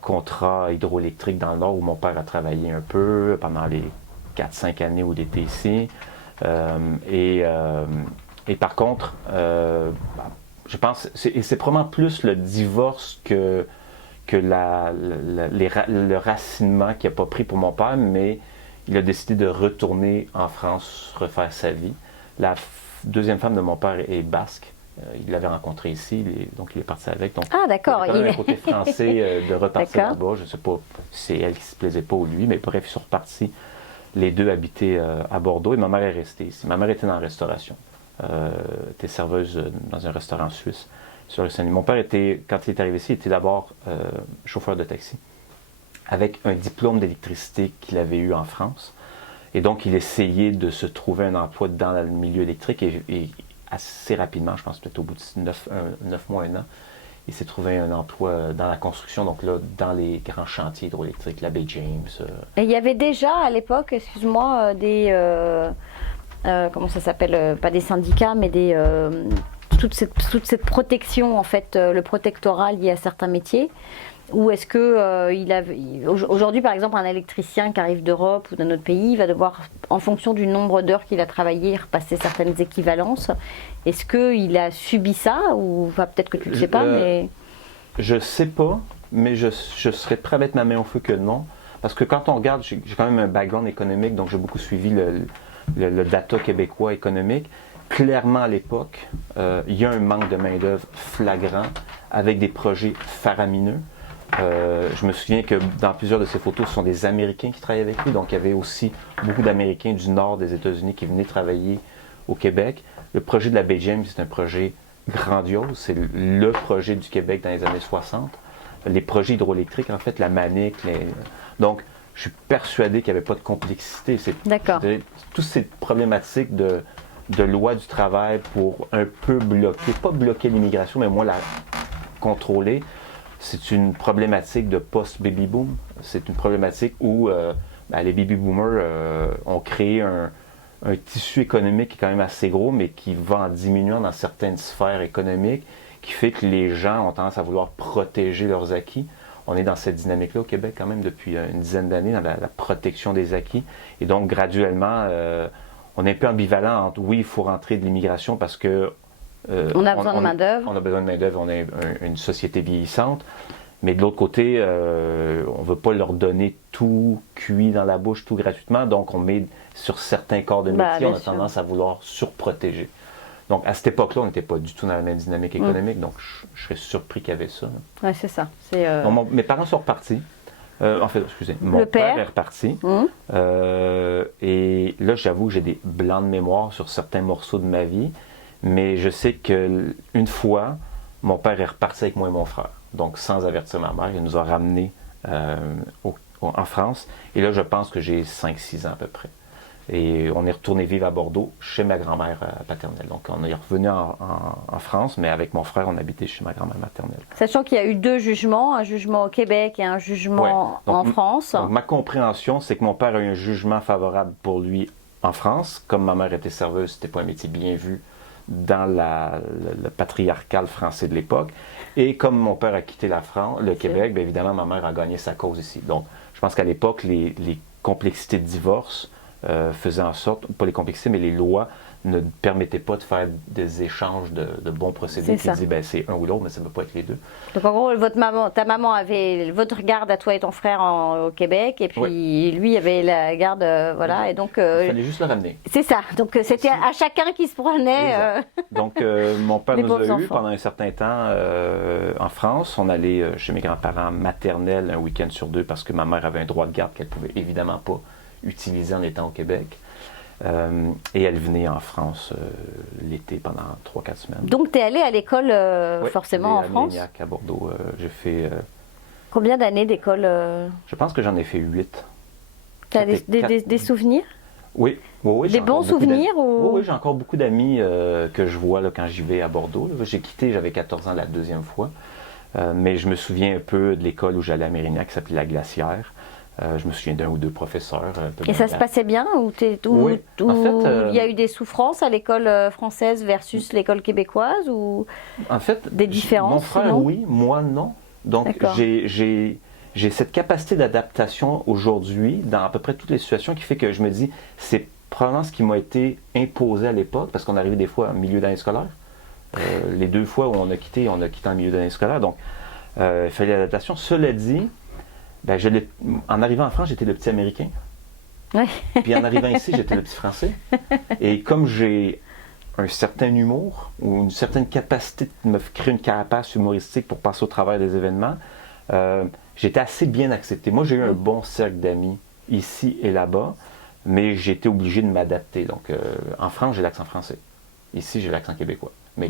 contrats hydroélectriques dans le Nord où mon père a travaillé un peu pendant les 4-5 années où il était ici. Et par contre, je pense, c'est probablement plus le divorce que le racinement qu'il n'a pas pris pour mon père, mais il a décidé de retourner en France, refaire sa vie. La deuxième femme de mon père est basque. Il l'avait rencontrée ici, donc il est parti avec. Donc, ah d'accord. Il y a un côté français de repartir là-bas. Je ne sais pas si c'est elle qui ne se plaisait pas ou lui, mais bref, ils sont repartis. Les deux habitaient à Bordeaux et ma mère est restée ici. Ma mère était dans la restauration. Était serveuse dans un restaurant suisse sur le Saint-Denis. Mon père quand il est arrivé ici, il était d'abord chauffeur de taxi avec un diplôme d'électricité qu'il avait eu en France. Et donc, il essayait de se trouver un emploi dans le milieu électrique et assez rapidement, je pense peut-être au bout de 9 mois, 1 an, il s'est trouvé un emploi dans la construction, donc là, dans les grands chantiers hydroélectriques, la baie James. Et il y avait déjà à l'époque, excuse-moi, comment ça s'appelle, pas des syndicats, mais toute cette protection, en fait, le protectorat lié à certains métiers. Ou est-ce que aujourd'hui, par exemple, un électricien qui arrive d'Europe ou d'un autre pays va devoir, en fonction du nombre d'heures qu'il a travaillé, repasser certaines équivalences. Est-ce qu'il a subi ça ou peut-être que tu ne le sais pas, mais... Je ne sais pas, mais je serais prêt à mettre ma main au feu que non. Parce que quand on regarde, j'ai quand même un background économique, donc j'ai beaucoup suivi le data québécois économique. Clairement, à l'époque, il y a un manque de main-d'œuvre flagrant avec des projets faramineux. Je me souviens que dans plusieurs de ces photos, ce sont des Américains qui travaillaient avec lui. Donc, il y avait aussi beaucoup d'Américains du nord des États-Unis qui venaient travailler au Québec. Le projet de la baie James, c'est un projet grandiose. C'est le projet du Québec dans les années 60. Les projets hydroélectriques, en fait, la Manic. Donc, je suis persuadé qu'il n'y avait pas de complexité. D'accord. Toutes ces problématiques de loi du travail pour un peu bloquer, pas bloquer l'immigration, mais moins la contrôler. C'est une problématique de post-baby-boom. C'est une problématique où les baby-boomers ont créé un tissu économique qui est quand même assez gros, mais qui va en diminuant dans certaines sphères économiques, qui fait que les gens ont tendance à vouloir protéger leurs acquis. On est dans cette dynamique-là au Québec quand même depuis une dizaine d'années, dans la protection des acquis. Et donc, graduellement, on est un peu ambivalent entre, oui, il faut rentrer de l'immigration parce que on a besoin de main-d'œuvre. On a besoin de main-d'œuvre, on est une société vieillissante. Mais de l'autre côté, on ne veut pas leur donner tout cuit dans la bouche, tout gratuitement. Donc, on met sur certains corps de métier, on a tendance à vouloir surprotéger. Donc, à cette époque-là, on n'était pas du tout dans la même dynamique économique. Donc, je serais surpris qu'il y avait ça. Oui, c'est ça. Mes parents sont repartis. En fait, excusez, mon père est reparti. Et là, j'avoue que j'ai des blancs de mémoire sur certains morceaux de ma vie. Mais je sais qu'une fois, mon père est reparti avec moi et mon frère. Donc, sans avertir ma mère, il nous a ramenés en France. Et là, je pense que j'ai 5-6 ans à peu près. Et on est retourné vivre à Bordeaux, chez ma grand-mère paternelle. Donc, on est revenu en France, mais avec mon frère, on habitait chez ma grand-mère maternelle. Sachant qu'il y a eu 2 jugements, un jugement au Québec et un jugement Ouais. en France. Donc, ma compréhension, c'est que mon père a eu un jugement favorable pour lui en France. Comme ma mère était serveuse, c'était pas un métier bien vu dans le patriarcal français de l'époque. Et comme mon père a quitté le Québec, bien évidemment, ma mère a gagné sa cause ici. Donc, je pense qu'à l'époque, les complexités de divorce faisaient en sorte, pas les complexités, mais les lois ne permettaient pas de faire des échanges de bons procédés qui disaient ben, c'est un ou l'autre, mais ça ne peut pas être les deux. Donc en gros, ta maman avait votre garde à toi et ton frère au Québec, et puis lui avait la garde, voilà, et donc... Il fallait juste le ramener. C'est ça, donc c'était à chacun qui se prenait... Donc mon père les nous a pauvres eu enfants. pendant un certain temps en France. On allait chez mes grands-parents maternels un week-end sur 2 parce que ma mère avait un droit de garde qu'elle ne pouvait évidemment pas utiliser en étant au Québec. Et elle venait en France l'été pendant 3-4 semaines. Donc tu es allé à l'école Oui, forcément en à France. Mérignac, à Bordeaux. J'ai fait... Combien d'années d'école Je pense que j'en ai fait 8. Tu as des souvenirs? Oui, oui. Des bons souvenirs ou... Oui, j'ai encore beaucoup d'amis que je vois là, quand j'y vais à Bordeaux. Là. J'ai quitté, j'avais 14 ans la deuxième fois. Mais je me souviens un peu de l'école où j'allais à Mérignac qui s'appelait La Glacière. Je me souviens d'un ou deux professeurs. Et ça se passait bien ou Oui. En fait, il y a eu des souffrances à l'école française versus l'école québécoise ou en fait, des différences? Mon frère, sinon? oui, moi, non. Donc, j'ai cette capacité d'adaptation aujourd'hui dans à peu près toutes les situations qui fait que je me dis, c'est probablement ce qui m'a été imposé à l'époque, parce qu'on arrivait des fois en milieu d'année scolaire. Les 2 fois où on a quitté en milieu d'année scolaire. Donc, il fallait l'adaptation. Cela dit, ben, en arrivant en France, j'étais le petit Américain. Ouais. Puis en arrivant ici, j'étais le petit Français. Et comme j'ai un certain humour ou une certaine capacité de me créer une carapace humoristique pour passer au travers des événements, j'étais assez bien accepté. Moi, j'ai eu un bon cercle d'amis ici et là-bas, mais j'ai été obligé de m'adapter. Donc, en France, j'ai l'accent français. Ici, j'ai l'accent québécois. Mais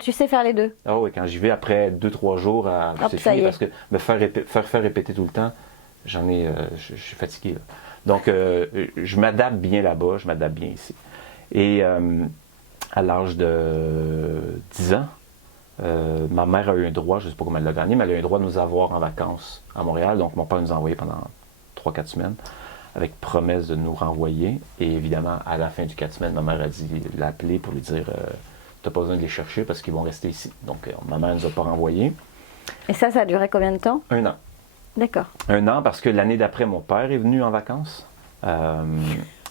Tu sais faire les deux? Ah oui, quand j'y vais après 2-3 jours, c'est ça y fini est. parce que me faire répéter tout le temps, je suis fatigué. Là. Donc, je m'adapte bien là-bas, je m'adapte bien ici. Et à l'âge de 10 ans, ma mère a eu un droit, je ne sais pas comment elle l'a gagné, mais elle a eu un droit de nous avoir en vacances à Montréal. Donc, mon père nous a envoyés pendant 3-4 semaines avec promesse de nous renvoyer. Et évidemment, à la fin du 4 semaines, ma mère a dit l'appeler pour lui dire t'as pas besoin de les chercher parce qu'ils vont rester ici. Donc, ma mère ne nous a pas renvoyés. Et ça a duré combien de temps? 1 an. D'accord. 1 an parce que l'année d'après, mon père est venu en vacances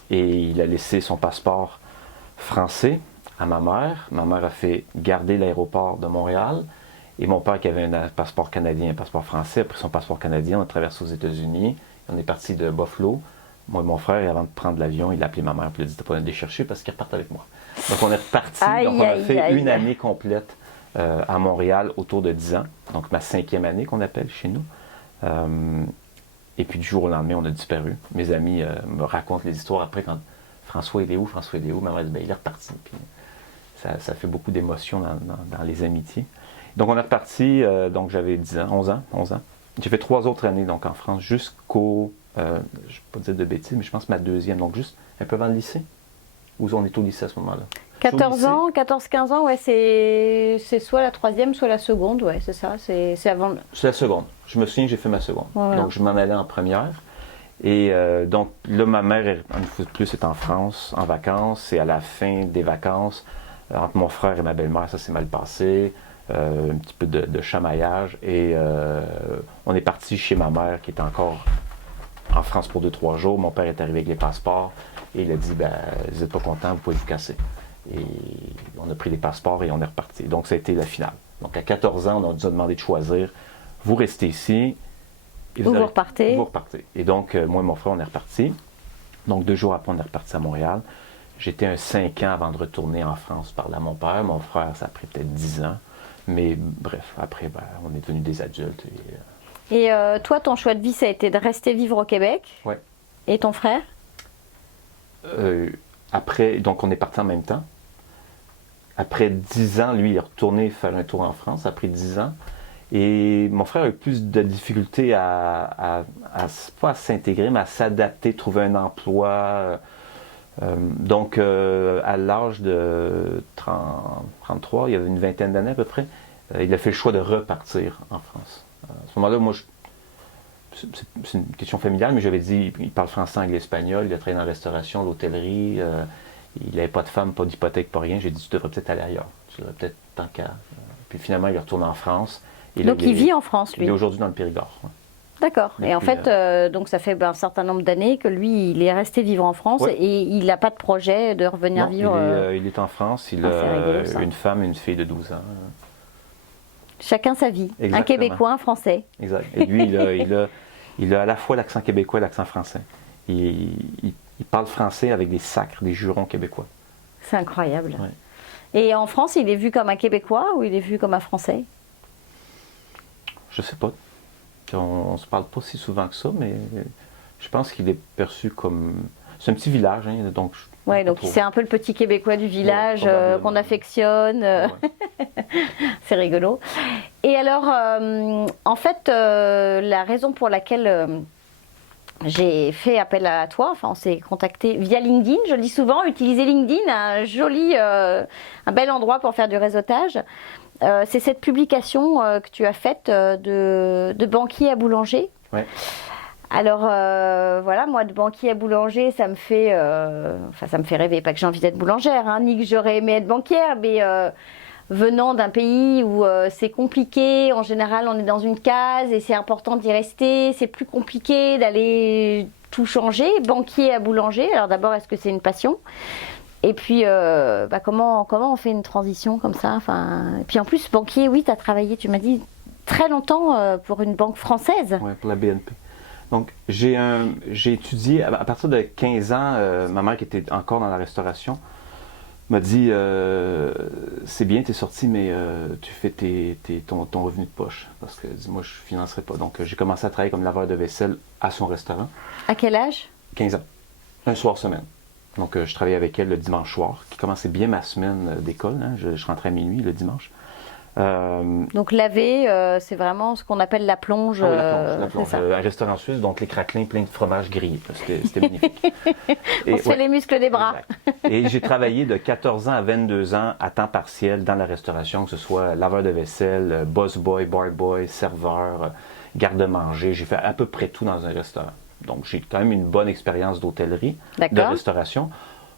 et il a laissé son passeport français à ma mère. Ma mère a fait garder l'aéroport de Montréal et mon père qui avait un passeport canadien, un passeport français, a pris son passeport canadien, on a traversé aux États-Unis, on est parti de Buffalo. Moi et mon frère, et avant de prendre l'avion, il a appelé ma mère et il a dit t'as pas besoin de les chercher parce qu'ils repartent avec moi. Donc on est reparti, donc on a fait une année complète à Montréal autour de 10 ans, donc ma 5e année qu'on appelle chez nous. Et puis du jour au lendemain, on a disparu. Mes amis me racontent les histoires après quand François il est où? Ma mère dit ben, il est reparti. Puis, ça fait beaucoup d'émotions dans les amitiés. Donc on est reparti, donc j'avais 10 ans, 11 ans. J'ai fait 3 autres années donc en France jusqu'au, je ne vais pas dire de bêtises, mais je pense ma 2e, donc juste un peu avant le lycée. Où on est au lycée à ce moment-là. 14-15 ans, ouais, c'est soit la 3e, soit la seconde, ouais, c'est ça, c'est avant... C'est la seconde. Je me souviens que j'ai fait ma seconde. Voilà. Donc je m'en allais en première. Et donc là, ma mère, une fois de plus, est en France, en vacances. Et à la fin des vacances, entre mon frère et ma belle-mère, ça s'est mal passé. Un petit peu de chamaillage. Et on est parti chez ma mère, qui était encore en France pour 2-3 jours. Mon père est arrivé avec les passeports. Et il a dit, ben, vous n'êtes pas content, vous pouvez vous casser. Et on a pris les passeports et on est reparti. Donc, ça a été la finale. Donc, à 14 ans, on nous a demandé de choisir. Vous restez ici. Et vous repartez. Vous repartez. Et donc, moi et mon frère, on est repartis. Donc, 2 jours après, on est reparti à Montréal. J'étais un 5 ans avant de retourner en France par là, mon père. Mon frère, ça a pris peut-être 10 ans. Mais bref, après, ben, on est devenus des adultes. Et toi, ton choix de vie, ça a été de rester vivre au Québec? Oui. Et ton frère? Après, donc on est partis en même temps. Après 10 ans, lui, il est retourné faire un tour en France, après 10 ans. Et mon frère a eu plus de difficultés pas à s'intégrer, mais à s'adapter, trouver un emploi. Donc, à l'âge de 33, il y avait une vingtaine d'années à peu près, il a fait le choix de repartir en France. À ce moment-là, moi, c'est une question familiale, mais j'avais dit, il parle français, anglais, espagnol, il a travaillé dans la restauration, l'hôtellerie, il n'avait pas de femme, pas d'hypothèque, pas rien. J'ai dit, tu devrais peut-être aller ailleurs. Tu devrais peut-être tant qu'à. Puis finalement, il est retourné en France. Et Donc là, il vit en France, lui. Il est aujourd'hui dans le Périgord. Ouais. D'accord. Et en Depuis, fait, donc ça fait un certain nombre d'années que lui, il est resté vivre en France Ouais. et il n'a pas de projet de revenir Non, vivre. il est en France, il Ah, c'est rigolo, a ça. une femme et une fille de 12 ans. Chacun sa vie. Un Exactement. Québécois, un Français. Exact. Et lui, il a à la fois l'accent québécois et l'accent français. Il parle français avec des sacres, des jurons québécois. C'est incroyable. Ouais. Et en France, il est vu comme un Québécois ou il est vu comme un Français? Je sais pas. On se parle pas si souvent que ça, mais je pense qu'il est perçu comme... C'est un petit village, hein, donc... Ouais, donc c'est un peu le petit Québécois du village probablement. qu'on affectionne. Ouais. C'est rigolo. Et alors, en fait, la raison pour laquelle j'ai fait appel à toi, enfin, on s'est contacté via LinkedIn, je le dis souvent, utiliser LinkedIn, un bel endroit pour faire du réseautage. C'est cette publication que tu as faite de banquier à boulanger. Ouais. Alors voilà, moi de banquier à boulanger, ça me fait rêver. Pas que j'ai envie d'être boulangère, hein, ni que j'aurais aimé être banquière, mais venant d'un pays où c'est compliqué, en général on est dans une case et c'est important d'y rester, c'est plus compliqué d'aller tout changer. Banquier à boulanger, alors d'abord est-ce que c'est une passion ? Et puis, comment on fait une transition comme ça, enfin, et puis en plus, banquier, oui, tu as travaillé, tu m'as dit, très longtemps pour une banque française. Oui, pour la BNP. Donc, j'ai étudié, à partir de 15 ans, ma mère qui était encore dans la restauration m'a dit, c'est bien, tu es sorti, mais tu fais ton revenu de poche. Parce que moi, je ne financerai pas. Donc, j'ai commencé à travailler comme laveur de vaisselle à son restaurant. À quel âge ? 15 ans. Un soir semaine. Donc, je travaillais avec elle le dimanche soir, qui commençait bien ma semaine d'école. Hein. Je rentrais à minuit le dimanche. Donc laver, c'est vraiment ce qu'on appelle la plonge. Ah oui, la plonge. C'est ça. Un restaurant suisse, donc les craquelins pleins de fromage grillé. C'était magnifique. On se fait les muscles des bras. Exact. Et j'ai travaillé de 14 ans à 22 ans à temps partiel dans la restauration, que ce soit laveur de vaisselle, boss boy, bar boy, serveur, garde-manger. J'ai fait à peu près tout dans un restaurant. Donc j'ai quand même une bonne expérience d'hôtellerie, de restauration.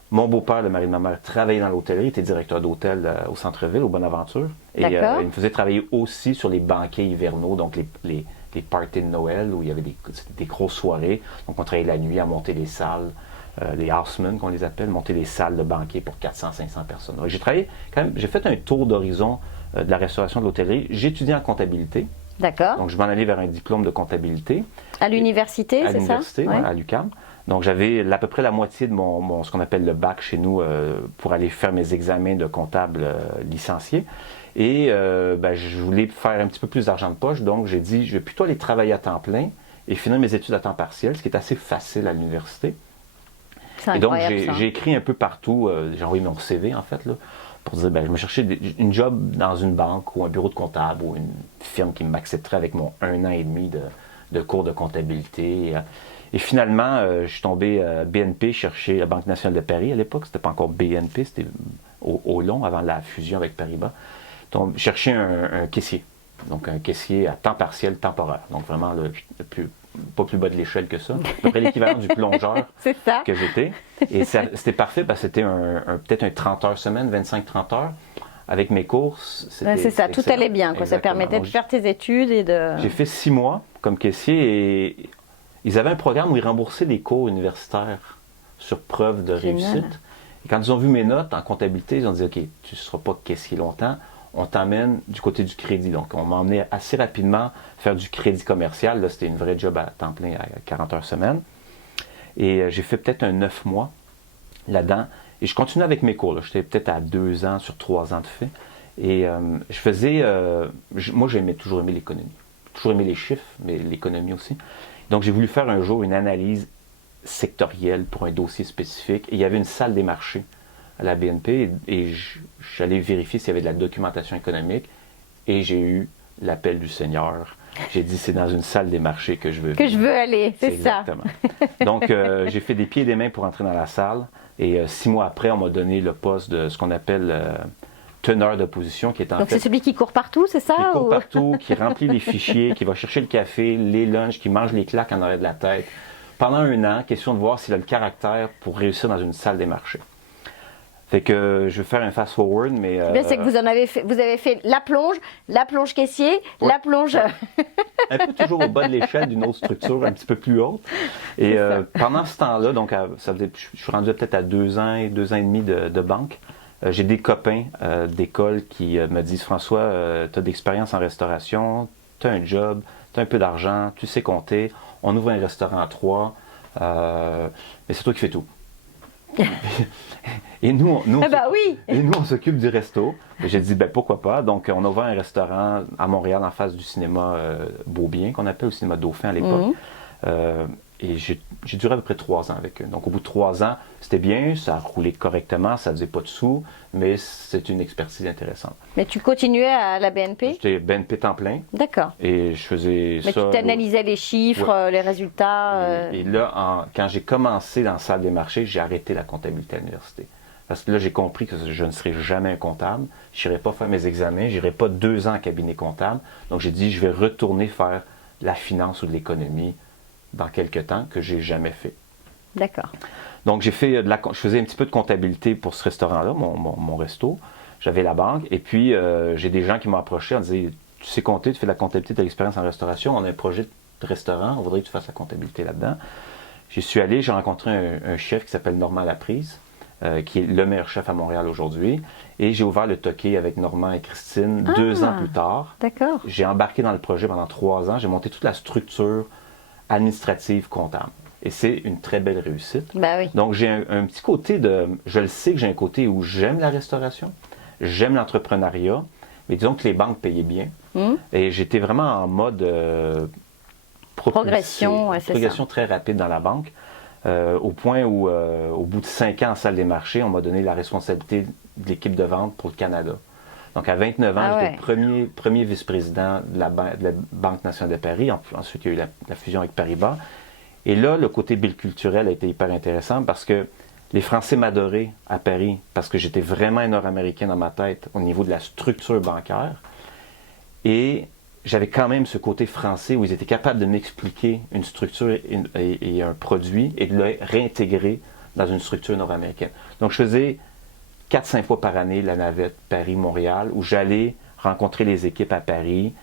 Mon beau-père, le mari de ma mère, travaillait dans l'hôtellerie, était directeur d'hôtel au centre-ville, au Bonaventure. Et il me faisait travailler aussi sur les banquets hivernaux, donc les parties de Noël, où il y avait des grosses soirées. Donc on travaillait la nuit à monter les salles, les housemen qu'on les appelle, monter les salles de banquets pour 400-500 personnes. Donc j'ai travaillé quand même, j'ai fait un tour d'horizon de la restauration de l'hôtellerie. J'ai étudié en comptabilité. D'accord. Donc je m'en allais vers un diplôme de comptabilité. À l'université, c'est ça? À l'université, ouais, à l'UQAM. Donc, j'avais à peu près la moitié de ce qu'on appelle le bac chez nous pour aller faire mes examens de comptable licencié. Et je voulais faire un petit peu plus d'argent de poche. Donc, j'ai dit, je vais plutôt aller travailler à temps plein et finir mes études à temps partiel, ce qui est assez facile à l'université. Et donc, j'ai écrit un peu partout. J'ai envoyé mon CV, en fait, là, pour dire, je me cherchais une job dans une banque ou un bureau de comptable ou une firme qui m'accepterait avec mon 1 an et demi de cours de comptabilité. Et finalement, je suis tombé à BNP chercher la Banque nationale de Paris à l'époque. C'était pas encore BNP, c'était au long, avant la fusion avec Paribas. Donc, chercher un caissier. Donc, un caissier à temps partiel, temporaire. Donc, vraiment, pas plus bas de l'échelle que ça. À peu près l'équivalent du plongeur que j'étais. Et c'était parfait parce que c'était peut-être un 30 heures semaine, 25-30 heures. Avec mes courses, c'est ça, tout allait bien. Quoi. Ça permettait de faire tes études et de... J'ai fait 6 mois comme caissier et ils avaient un programme où ils remboursaient des cours universitaires sur preuve de réussite. Et quand ils ont vu mes notes en comptabilité, ils ont dit « OK, tu ne seras pas caissier longtemps, on t'emmène du côté du crédit. » Donc, on m'a emmené assez rapidement faire du crédit commercial. Là, c'était une vraie job à temps plein, à 40 heures semaine. Et j'ai fait peut-être 9 mois là-dedans. Et je continuais avec mes cours. J'étais peut-être à 2 ans sur 3 ans de fait. Et je faisais... moi, toujours aimé l'économie. Toujours aimé les chiffres, mais l'économie aussi. Donc, j'ai voulu faire un jour une analyse sectorielle pour un dossier spécifique. Et il y avait une salle des marchés à la BNP et j'allais vérifier s'il y avait de la documentation économique. Et j'ai eu l'appel du Seigneur. J'ai dit, c'est dans une salle des marchés que je veux Que venir. je veux aller, c'est ça. Exactement. Donc, j'ai fait des pieds et des mains pour entrer dans la salle. Et 6 mois après, on m'a donné le poste de ce qu'on appelle teneur d'opposition, qui est en Donc fait c'est celui qui court partout, c'est ça? qui court ou- partout, qui remplit les fichiers, qui va chercher le café, les lunchs, qui mange les claques en arrière de la tête. Pendant 1 an, question de voir s'il a le caractère pour réussir dans une salle des marchés. Fait que je vais faire un fast-forward, mais... Bien, c'est que vous avez fait la plonge caissier, Ouais. la plonge. un peu toujours au bas de l'échelle d'une autre structure un petit peu plus haute. Et pendant ce temps-là, donc je suis rendu peut-être à 2 ans et 2 ans et demi de banque. J'ai des copains d'école qui me disent, François, tu as d'expérience en restauration, tu as un job, tu as un peu d'argent, tu sais compter, on ouvre un restaurant à 3, mais c'est toi qui fais tout. Et nous, Ah bah oui. et nous, on s'occupe du resto. Et j'ai dit, ben pourquoi pas. Donc, on a ouvert un restaurant à Montréal en face du cinéma Beaubien, qu'on appelle, au cinéma Dauphin à l'époque. Et j'ai duré à peu près 3 ans avec eux. Donc, au bout de 3 ans, c'était bien, ça a roulé correctement, ça faisait pas de sous, mais c'est une expertise intéressante. Mais tu continuais à la BNP? J'étais BNP temps plein D'accord. et je faisais Mais ça. tu t'analysais les chiffres, les résultats. Et là, quand j'ai commencé dans la salle des marchés, j'ai arrêté la comptabilité à l'université. Parce que là, j'ai compris que je ne serai jamais un comptable. Je n'irai pas faire mes examens. Je n'irai pas 2 ans en cabinet comptable. Donc, j'ai dit, je vais retourner faire la finance ou de l'économie dans quelques temps que j'ai jamais fait. D'accord. Donc, je faisais un petit peu de comptabilité pour ce restaurant-là, mon resto. J'avais la banque. Et puis, j'ai des gens qui m'ont approché en disant, tu sais compter, tu fais de la comptabilité, tu as l'expérience en restauration, on a un projet de restaurant, on voudrait que tu fasses la comptabilité là-dedans. J'y suis allé, j'ai rencontré un chef qui s'appelle Normand Laprise, qui est le meilleur chef à Montréal aujourd'hui. Et j'ai ouvert le Toqué avec Normand et Christine 2 ans plus tard. D'accord. J'ai embarqué dans le projet pendant 3 ans. J'ai monté toute la structure administrative comptable. Et c'est une très belle réussite. Bah oui. Donc, j'ai un petit côté de... Je le sais que j'ai un côté où j'aime la restauration, j'aime l'entrepreneuriat, mais disons que les banques payaient bien. Et j'étais vraiment en mode... Progression, ouais, c'est progression très rapide dans la banque. Au point où, au bout de 5 ans en salle des marchés, on m'a donné la responsabilité de l'équipe de vente pour le Canada. Donc, à 29 ans, Ah j'étais le premier vice-président de la Banque nationale de Paris. Ensuite, il y a eu la fusion avec Paribas. Et là, le côté biculturel a été hyper intéressant parce que les Français m'adoraient à Paris parce que j'étais vraiment un Nord-Américain dans ma tête au niveau de la structure bancaire. Et j'avais quand même ce côté français où ils étaient capables de m'expliquer une structure et un produit et de le réintégrer dans une structure nord-américaine. Donc, je faisais 4-5 fois par année la navette Paris-Montréal où j'allais rencontrer les équipes à Paris,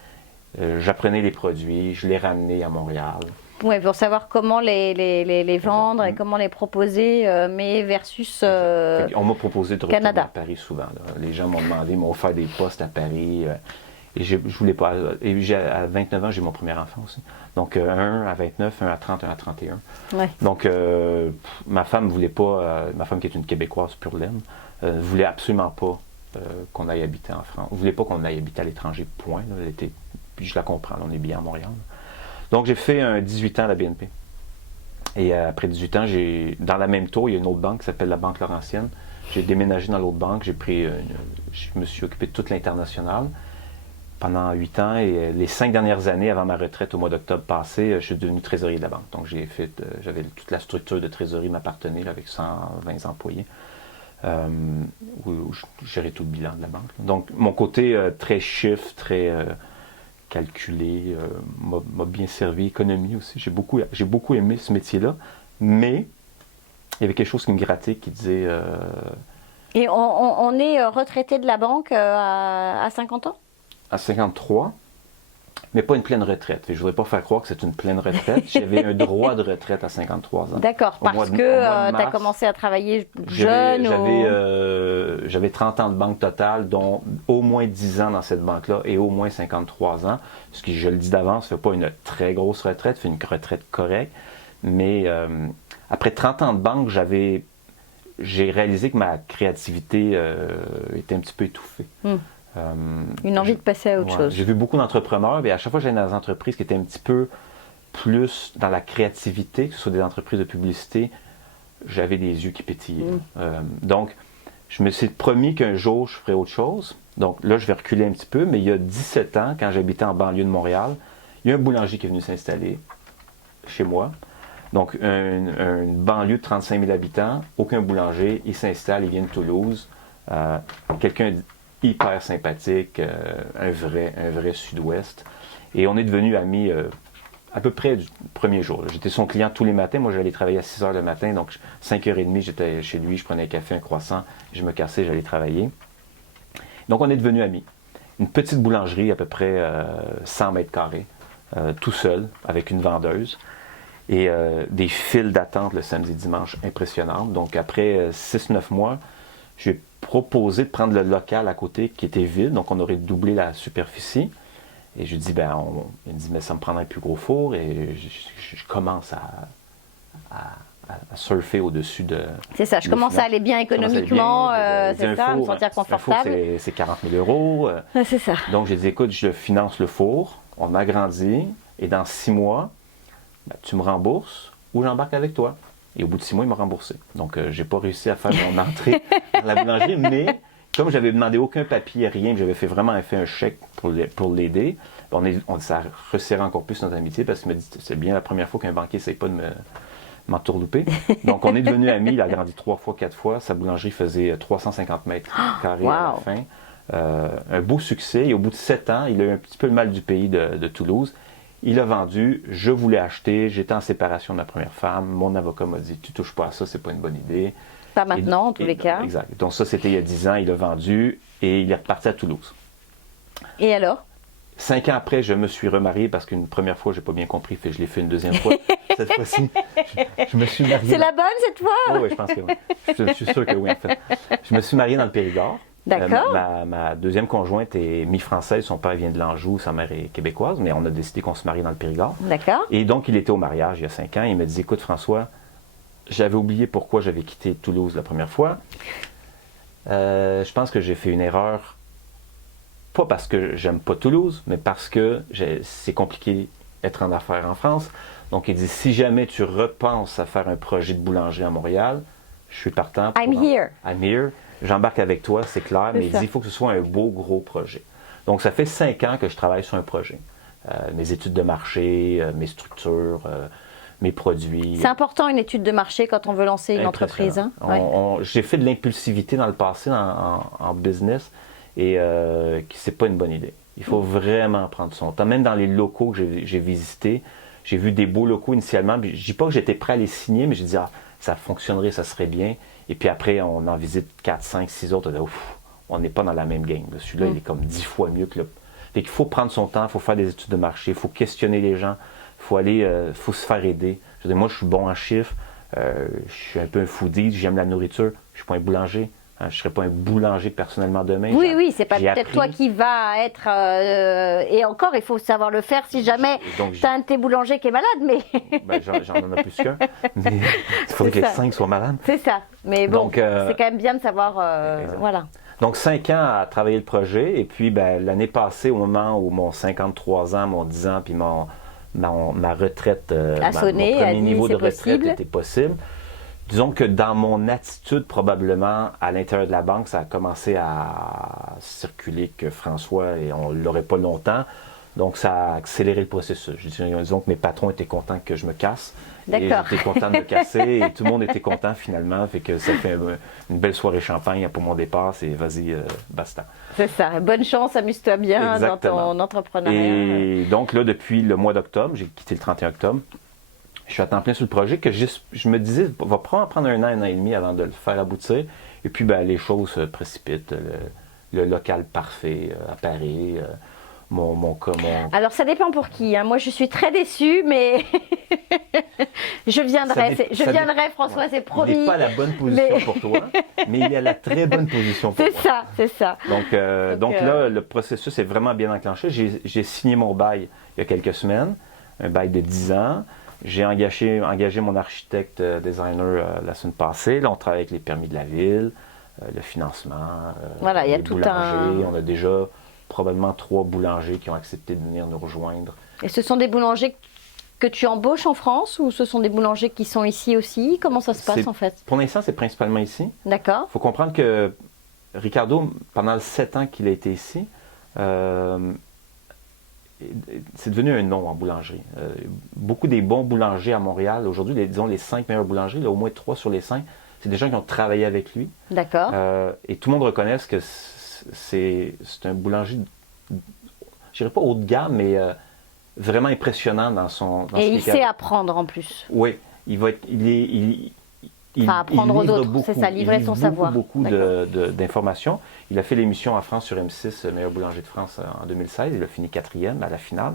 j'apprenais les produits, je les ramenais à Montréal. Ouais, pour savoir comment les vendre et comment les proposer, mais versus On m'a proposé de retourner Canada. à Paris souvent. Là. Les gens m'ont demandé, m'ont offert des postes à Paris. Et je voulais pas. Et à 29 ans, j'ai mon premier enfant aussi. Donc, un à 29, un à 30, un à 31. Ouais. Donc, ma femme voulait pas, ma femme qui est une Québécoise pure laine, voulait absolument pas qu'on aille habiter en France. Elle voulait pas qu'on aille habiter à l'étranger, point. Là. Puis je la comprends, là, on est bien à Montréal. Donc, j'ai fait un 18 ans à la BNP. Et après 18 ans, dans la même tour, il y a une autre banque qui s'appelle la Banque Laurentienne. J'ai déménagé dans l'autre banque. Je me suis occupé de toute l'international pendant 8 ans. Et les 5 dernières années, avant ma retraite au mois d'octobre passé, je suis devenu trésorier de la banque. Donc, j'avais toute la structure de trésorerie m'appartenait là, avec 120 employés. Où je gérais tout le bilan de la banque. Donc, mon côté très chiffre, très calculé, m'a bien servi, économie aussi. J'ai beaucoup aimé ce métier-là, mais il y avait quelque chose qui me grattait, qui disait... Et on est retraité de la banque à 50 ans? À 53, mais pas une pleine retraite. Je ne voudrais pas faire croire que c'est une pleine retraite. J'avais un droit de retraite à 53 ans. D'accord, parce que tu as commencé à travailler jeune J'avais 30 ans de banque totale, dont au moins 10 ans dans cette banque-là et au moins 53 ans. Ce qui, je le dis d'avance, ne fait pas une très grosse retraite, fait une retraite correcte. Mais après 30 ans de banque, j'ai réalisé que ma créativité était un petit peu étouffée. Une envie de passer à autre chose. J'ai vu beaucoup d'entrepreneurs, et à chaque fois que j'allais dans des entreprises qui étaient un petit peu plus dans la créativité, que ce soit des entreprises de publicité, j'avais des yeux qui pétillaient. Donc, je me suis promis qu'un jour, je ferais autre chose. Donc là, je vais reculer un petit peu, mais il y a 17 ans, quand j'habitais en banlieue de Montréal, Il y a un boulanger qui est venu s'installer chez moi. Donc, une banlieue de 35 000 habitants, aucun boulanger, il s'installe, il vient de Toulouse. Quelqu'un hyper sympathique, un vrai Sud-Ouest. Et on est devenus amis à peu près du premier jour. J'étais son client tous les matins. Moi, j'allais travailler à 6 h le matin. Donc, 5 h 30, j'étais chez lui, je prenais un café, un croissant, je me cassais, j'allais travailler. Donc, on est devenus amis. Une petite boulangerie, à peu près 100 mètres carrés, tout seul, avec une vendeuse. Et des files d'attente le samedi et dimanche impressionnantes. Donc, après 6-9 mois, je lui ai proposé de prendre le local à côté qui était vide. Donc, on aurait doublé la superficie. Et je lui ai dit, il me dit, mais ça me prendrait un plus gros four. Et je commence à surfer au-dessus de... C'est ça, je commence à aller bien économiquement, c'est ça, à me sentir confortable. Un four, c'est 40 000 €. C'est ça. Donc, j'ai dit, écoute, je finance le four, on agrandit, et dans 6 mois, tu me rembourses ou j'embarque avec toi. Et au bout de 6 mois, il m'a remboursé. Donc, je n'ai pas réussi à faire mon entrée dans la boulangerie, mais comme j'avais demandé aucun papier, rien, j'avais fait un chèque pour l'aider, ça a resserré encore plus notre amitié parce qu'il m'a dit, c'est bien la première fois qu'un banquier n'essaie pas de m'entourlouper. Donc, on est devenus amis, il a grandi 3 fois, 4 fois. Sa boulangerie faisait 350 mètres carrés à la fin. Un beau succès. Et au bout de 7 ans, il a eu un petit peu le mal du pays de Toulouse. Il a vendu, je voulais acheter, j'étais en séparation de ma première femme. Mon avocat m'a dit, tu touches pas à ça, c'est pas une bonne idée. Pas maintenant, en tous les cas. Exact. Donc ça, c'était il y a 10 ans, il a vendu et il est reparti à Toulouse. Et alors? 5 ans après, je me suis remarié parce qu'une première fois, je n'ai pas bien compris, je l'ai fait une deuxième fois. Cette fois-ci, je me suis marié. C'est la bonne cette fois? Oh, oui, je pense que oui. Je suis sûr que oui, en fait. Je me suis marié dans le Périgord. D'accord. Ma deuxième conjointe est mi-française, son père vient de l'Anjou, sa mère est québécoise, mais on a décidé qu'on se marie dans le Périgord. D'accord. Et donc, il était au mariage il y a 5 ans, il m'a dit, écoute François, j'avais oublié pourquoi j'avais quitté Toulouse la première fois. Je pense que j'ai fait une erreur, pas parce que j'aime pas Toulouse, mais parce que c'est compliqué d'être en affaires en France. Donc, il dit, si jamais tu repenses à faire un projet de boulangerie à Montréal, je suis partant. I'm here. J'embarque avec toi, c'est clair, mais il dit, il faut que ce soit un beau, gros projet. Donc, ça fait 5 ans que je travaille sur un projet. Mes études de marché, mes structures, mes produits. C'est important une étude de marché quand on veut lancer une entreprise. Hein? J'ai fait de l'impulsivité dans le passé en business et c'est pas une bonne idée. Il faut vraiment prendre son temps. Même dans les locaux que j'ai visités, j'ai vu des beaux locaux initialement. Je dis pas que j'étais prêt à les signer, mais j'ai dit, ça fonctionnerait, ça serait bien. Et puis après, on en visite 4, 5, 6 autres. On n'est pas dans la même game. Celui-là, il est comme 10 fois mieux que le... Fait qu'il faut prendre son temps, il faut faire des études de marché, il faut questionner les gens, faut se faire aider. Je veux dire, moi, je suis bon en chiffres, je suis un peu un foodie, j'aime la nourriture, je suis pas un boulanger. Je ne serai pas un boulanger personnellement demain. Oui, c'est pas peut-être toi qui va être... et encore, il faut savoir le faire si jamais tu as un de tes boulangers qui est malade. Mais j'en ai plus qu'un. Mais il faudrait que les 5 soient malades. C'est ça. Mais bon, c'est quand même bien de savoir... voilà. Donc, 5 ans à travailler le projet. Et puis, l'année passée, au moment où mon 53 ans, mon 10 ans, puis ma retraite, a sonné, mon premier niveau de retraite possible. était possible. Disons que dans mon attitude, probablement, à l'intérieur de la banque, ça a commencé à circuler que François, et on ne l'aurait pas longtemps. Donc, ça a accéléré le processus. Disons que mes patrons étaient contents que je me casse. D'accord. Et j'étais content de me casser et tout le monde était content finalement. Fait que ça fait une belle soirée champagne pour mon départ. C'est vas-y, basta. C'est ça. Bonne chance, amuse-toi bien. Exactement. Dans ton entrepreneuriat. Et donc là, depuis le mois d'octobre, j'ai quitté le 31 octobre. Je suis à temps plein sur le projet que je me disais, va probablement prendre un an et demi avant de le faire aboutir. Et puis, les choses se précipitent. Le local parfait apparaît. Alors, ça dépend pour qui. Hein. Moi, je suis très déçue, mais je viendrai, François, c'est promis. Il n'est pas la bonne position pour toi, mais il est à la très bonne position pour moi. C'est ça. Donc là, le processus est vraiment bien enclenché. J'ai signé mon bail il y a quelques semaines, un bail de 10 ans. J'ai engagé mon architecte designer la semaine passée. Là, on travaille avec les permis de la ville, le financement, voilà, il y a les tout boulangers. On a déjà probablement 3 boulangers qui ont accepté de venir nous rejoindre. Et ce sont des boulangers que tu embauches en France ou ce sont des boulangers qui sont ici aussi? Comment ça se passe en fait? Pour l'instant, c'est principalement ici. D'accord. Il faut comprendre que Ricardo, pendant les 7 ans qu'il a été ici, c'est devenu un nom en boulangerie. Beaucoup des bons boulangers à Montréal, aujourd'hui, disons les 5 meilleurs boulangers, là, au moins 3 sur les 5, c'est des gens qui ont travaillé avec lui. D'accord. Et tout le monde reconnaît que c'est un boulanger, je dirais pas haut de gamme, mais vraiment impressionnant dans son... Et il sait apprendre en plus. Oui, apprendre aux autres, c'est ça, livrer son savoir. Beaucoup d'informations. Il a fait l'émission en France sur M6, Meilleur boulanger de France, en 2016. Il a fini 4e à la finale.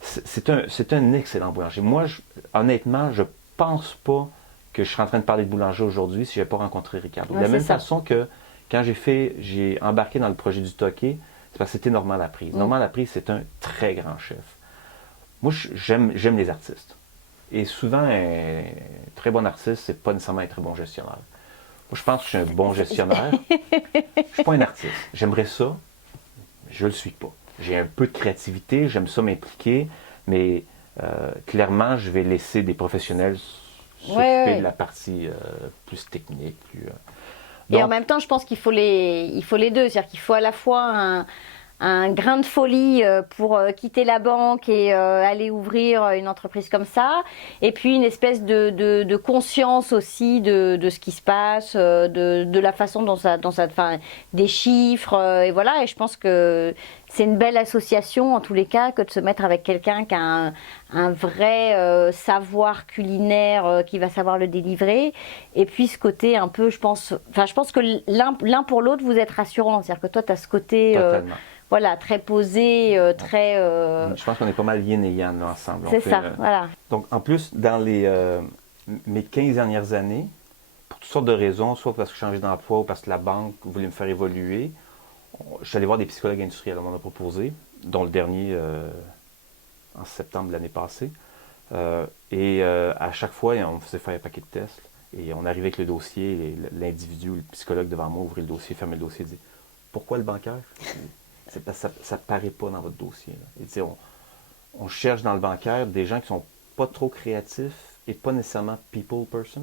C'est un excellent boulanger. Moi, honnêtement, je pense pas que je serais en train de parler de boulanger aujourd'hui si je n'avais pas rencontré Ricardo. De la même façon que quand j'ai embarqué dans le projet du Toqué, c'est parce que c'était Normand Laprise. Normand Laprise, c'est un très grand chef. Moi, j'aime les artistes. Et souvent, un très bon artiste, c'est pas nécessairement un très bon gestionnaire. Moi, je pense que je suis un bon gestionnaire. Je suis pas un artiste. J'aimerais ça. Je le suis pas. J'ai un peu de créativité, j'aime ça m'impliquer, mais clairement, je vais laisser des professionnels s'occuper de la partie plus technique. Et en même temps, je pense qu'il faut les deux. C'est-à-dire qu'il faut à la fois un grain de folie pour quitter la banque et aller ouvrir une entreprise comme ça, et puis une espèce de conscience aussi de ce qui se passe, de la façon dont des chiffres, et voilà. Et je pense que c'est une belle association en tous les cas que de se mettre avec quelqu'un qui a un vrai savoir culinaire, qui va savoir le délivrer, et puis ce côté un peu, je pense que l'un pour l'autre vous êtes rassurant, c'est-à-dire que toi tu as ce côté voilà, très posé, très... Je pense qu'on est pas mal yin et yang là, ensemble. C'est ça, voilà. Donc, en plus, dans mes 15 dernières années, pour toutes sortes de raisons, soit parce que j'ai changé d'emploi ou parce que la banque voulait me faire évoluer, je suis allé voir des psychologues industriels, on m'en a proposé, dont le dernier en septembre de l'année passée. À chaque fois, on me faisait faire un paquet de tests. Et on arrivait avec le dossier, et l'individu, le psychologue devant moi, ouvrait le dossier, fermait le dossier et dit « Pourquoi le bancaire? » C'est parce que ça ne paraît pas dans votre dossier. Là. Il dit, on cherche dans le bancaire des gens qui ne sont pas trop créatifs et pas nécessairement people person.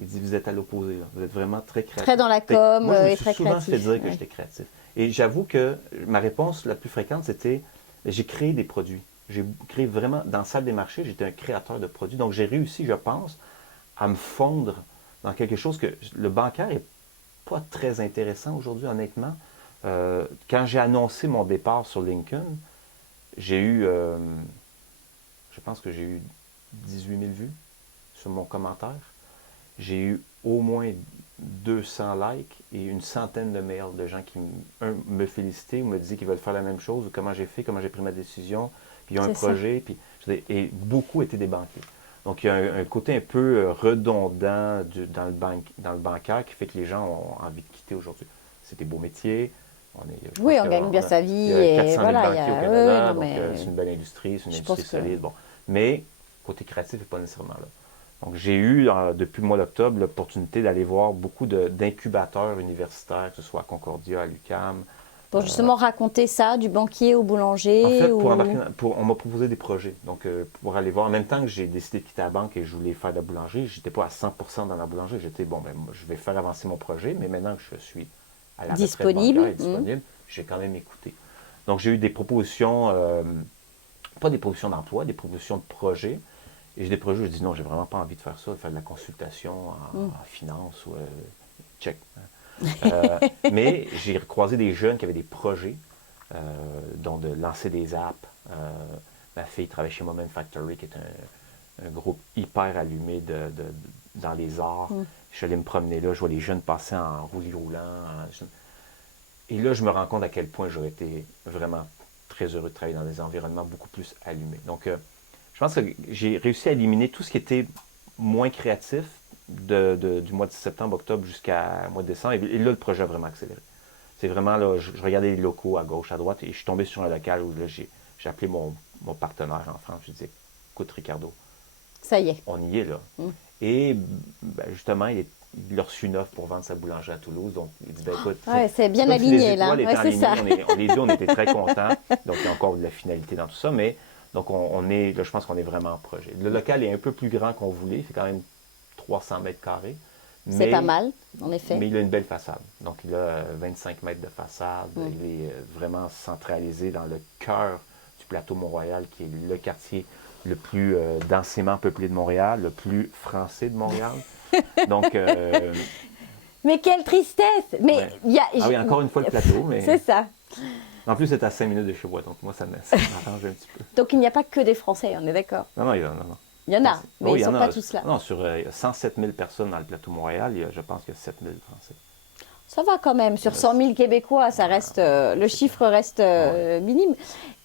Il dit, vous êtes à l'opposé. Là. Vous êtes vraiment très créatif. Très dans la com moi, et très créatif. Je me suis souvent fait dire que j'étais créatif. Et j'avoue que ma réponse la plus fréquente, c'était, j'ai créé des produits. J'ai créé vraiment, dans la salle des marchés, j'étais un créateur de produits. Donc, j'ai réussi, je pense, à me fondre dans quelque chose que le bancaire n'est pas très intéressant aujourd'hui, honnêtement. Quand j'ai annoncé mon départ sur LinkedIn, j'ai eu, je pense que j'ai eu 18 000 vues sur mon commentaire. J'ai eu au moins 200 likes et une centaine de mails de gens qui me félicitaient ou me disaient qu'ils veulent faire la même chose, ou comment j'ai fait, comment j'ai pris ma décision, puis ils ont un projet, puis, et beaucoup étaient des banquiers. Donc, il y a un côté un peu redondant dans le bancaire qui fait que les gens ont envie de quitter aujourd'hui. C'est des beaux métiers. On gagne bien sa vie. Il y a 400 000 et banquiers au Canada, donc mais c'est une belle industrie, c'est une industrie solide. Bon. Mais côté créatif n'est pas nécessairement là. Donc j'ai eu, depuis le mois d'octobre, l'opportunité d'aller voir beaucoup d'incubateurs universitaires, que ce soit à Concordia, à l'UQAM. Pour justement raconter ça, du banquier au boulanger. En fait, on m'a proposé des projets. Donc pour aller voir, en même temps que j'ai décidé de quitter la banque et je voulais faire de la boulangerie, je n'étais pas à 100% dans la boulangerie. J'étais, je vais faire avancer mon projet, mais maintenant que je suis à la disponible, j'ai quand même écouté. Donc, j'ai eu des propositions, pas des propositions d'emploi, des propositions de projets. Et j'ai des projets où je dis non, j'ai vraiment pas envie de faire ça, de faire de la consultation en finance ou check. Mais j'ai croisé des jeunes qui avaient des projets, dont de lancer des apps. Ma fille travaille chez Moment Factory, qui est un groupe hyper allumé dans les arts. Je suis allé me promener là, je vois les jeunes passer en roulis roulant. Et là, je me rends compte à quel point j'aurais été vraiment très heureux de travailler dans des environnements beaucoup plus allumés. Donc, je pense que j'ai réussi à éliminer tout ce qui était moins créatif du mois de septembre, octobre jusqu'au mois de décembre. Et là, le projet a vraiment accéléré. C'est vraiment là, je regardais les locaux à gauche, à droite, et je suis tombé sur un local où là, j'ai appelé mon partenaire en France. Je lui disais, écoute, Ricardo, ça y est. On y est là. Et justement, il a reçu une offre pour vendre sa boulangerie à Toulouse. Donc, il dit, écoute, c'est bien aligné là. C'est ça. Les deux, on était très contents. Donc, il y a encore de la finalité dans tout ça. Mais donc, on est, là, je pense qu'on est vraiment en projet. Le local est un peu plus grand qu'on voulait. C'est quand même 300 mètres carrés. C'est pas mal, en effet. Mais il a une belle façade. Donc, il a 25 mètres de façade. Il est vraiment centralisé dans le cœur plateau Mont-Royal, qui est le quartier le plus densément peuplé de Montréal, le plus français de Montréal. Donc, Mais quelle tristesse! Mais ouais. il y a, Ah oui, encore une fois le plateau, mais c'est ça. en plus c'est à 5 minutes de chez moi, donc moi ça m'arrange un petit peu. Donc il n'y a pas que des Français, on est d'accord. Non, non. Il y en a, mais Oui, ils il y ne en sont a. pas tous là. Non, sur 107 000 personnes dans le plateau Montréal, je pense qu'il y a 7 000 Français. Ça va quand même, sur 100 000 Québécois, ça reste, le chiffre reste minime.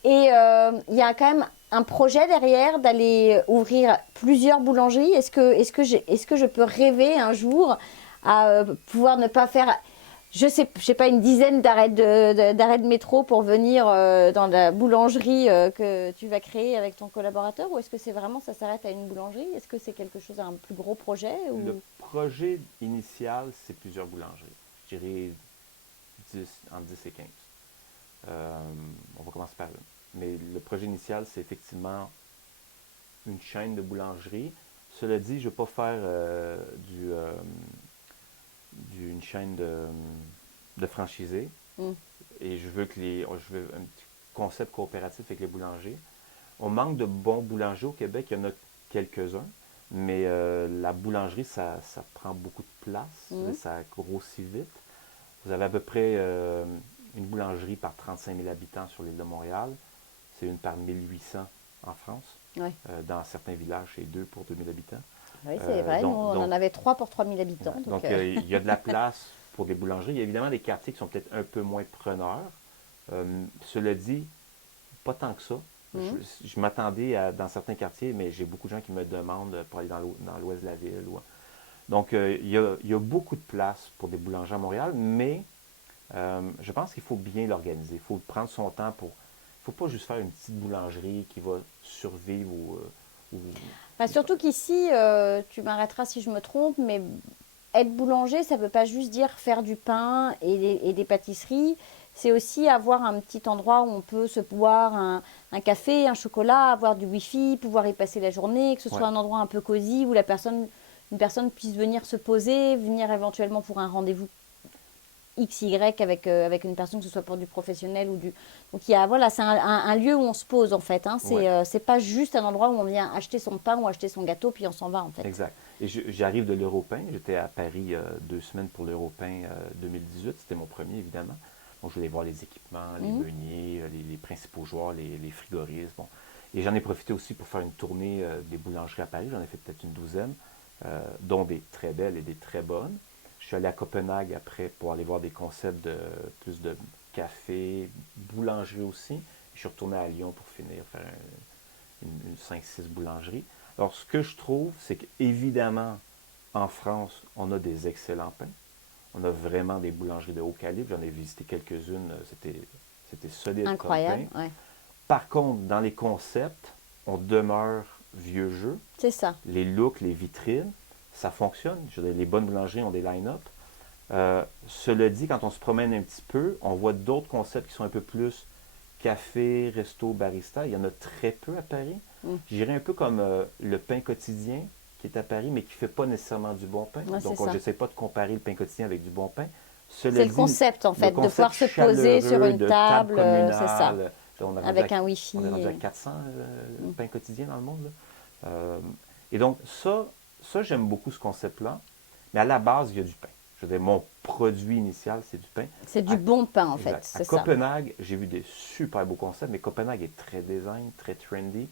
Et il y a quand même un projet derrière d'aller ouvrir plusieurs boulangeries. Est-ce que je peux rêver un jour à pouvoir ne pas faire, je sais pas, une dizaine d'arrêts de métro pour venir dans la boulangerie que tu vas créer avec ton collaborateur? Ou est-ce que c'est vraiment, ça s'arrête à une boulangerie? Est-ce que c'est quelque chose, un plus gros projet ou... Le projet initial, c'est plusieurs boulangeries. Je dirais 10, entre 10 et 15. On va commencer par une. Mais le projet initial, c'est effectivement une chaîne de boulangeries. Cela dit, je ne veux pas faire une chaîne de franchisés. Et je veux je veux un petit concept coopératif avec les boulangers. On manque de bons boulangers au Québec. Il y en a quelques-uns. Mais la boulangerie, ça prend beaucoup de place. Ça grossit vite. Vous avez à peu près une boulangerie par 35 000 habitants sur l'île de Montréal. C'est une par 1800 en France. Ouais. Dans certains villages, c'est 2 pour 2000 habitants. Oui, c'est vrai. Nous, on en avait 3 pour 3000 habitants. Donc, il y a de la place pour des boulangeries. Il y a évidemment des quartiers qui sont peut-être un peu moins preneurs. Cela dit, pas tant que ça. Je m'attendais dans certains quartiers, mais j'ai beaucoup de gens qui me demandent pour aller dans l'ouest de la ville. Donc, il y a beaucoup de place pour des boulangers à Montréal, mais je pense qu'il faut bien l'organiser. Il faut prendre son temps pour... Il ne faut pas juste faire une petite boulangerie qui va survivre ou... Surtout qu'ici, tu m'arrêteras si je me trompe, mais être boulanger, ça ne veut pas juste dire faire du pain et des pâtisseries. C'est aussi avoir un petit endroit où on peut se boire un café, un chocolat, avoir du wifi, pouvoir y passer la journée, que ce soit un endroit un peu cosy où une personne puisse venir se poser, venir éventuellement pour un rendez-vous XY avec une personne, que ce soit pour du professionnel ou du... Donc, c'est un lieu où on se pose, en fait. Hein. C'est pas juste un endroit où on vient acheter son pain ou acheter son gâteau, puis on s'en va, en fait. Exact. Et j'arrive de l'Europain. J'étais à Paris 2 semaines pour l'Europain 2018. C'était mon premier, évidemment. Donc, je voulais voir les équipements, les meuniers, les principaux joueurs, les frigoristes. Bon. Et j'en ai profité aussi pour faire une tournée des boulangeries à Paris. J'en ai fait peut-être une douzaine, dont des très belles et des très bonnes. Je suis allé à Copenhague après pour aller voir des concepts de plus de café, boulangerie aussi. Je suis retourné à Lyon pour finir, faire une 5-6 boulangeries. Alors, ce que je trouve, c'est qu'évidemment, en France, on a des excellents pains. On a vraiment des boulangeries de haut calibre. J'en ai visité quelques-unes. C'était solide. Incroyable, ouais. Par contre, dans les concepts, on demeure vieux jeu. C'est ça. Les looks, les vitrines, ça fonctionne. Je veux dire, les bonnes boulangeries ont des line-up. Cela dit, quand on se promène un petit peu, on voit d'autres concepts qui sont un peu plus café, resto, barista. Il y en a très peu à Paris. Je dirais un peu comme le pain quotidien qui est à Paris, mais qui ne fait pas nécessairement du bon pain. Donc, je n'essaie pas de comparer le pain quotidien avec du bon pain. C'est le concept, en fait, de pouvoir se poser sur une table, c'est ça. Avec un Wi-Fi. On est rendu à 400 pains quotidiens dans le monde. Et donc, ça, j'aime beaucoup ce concept-là. Mais à la base, il y a du pain. Je veux dire, mon produit initial, c'est du pain. C'est du bon pain, en fait. À Copenhague, j'ai vu des super beaux concepts, mais Copenhague est très design, très trendy.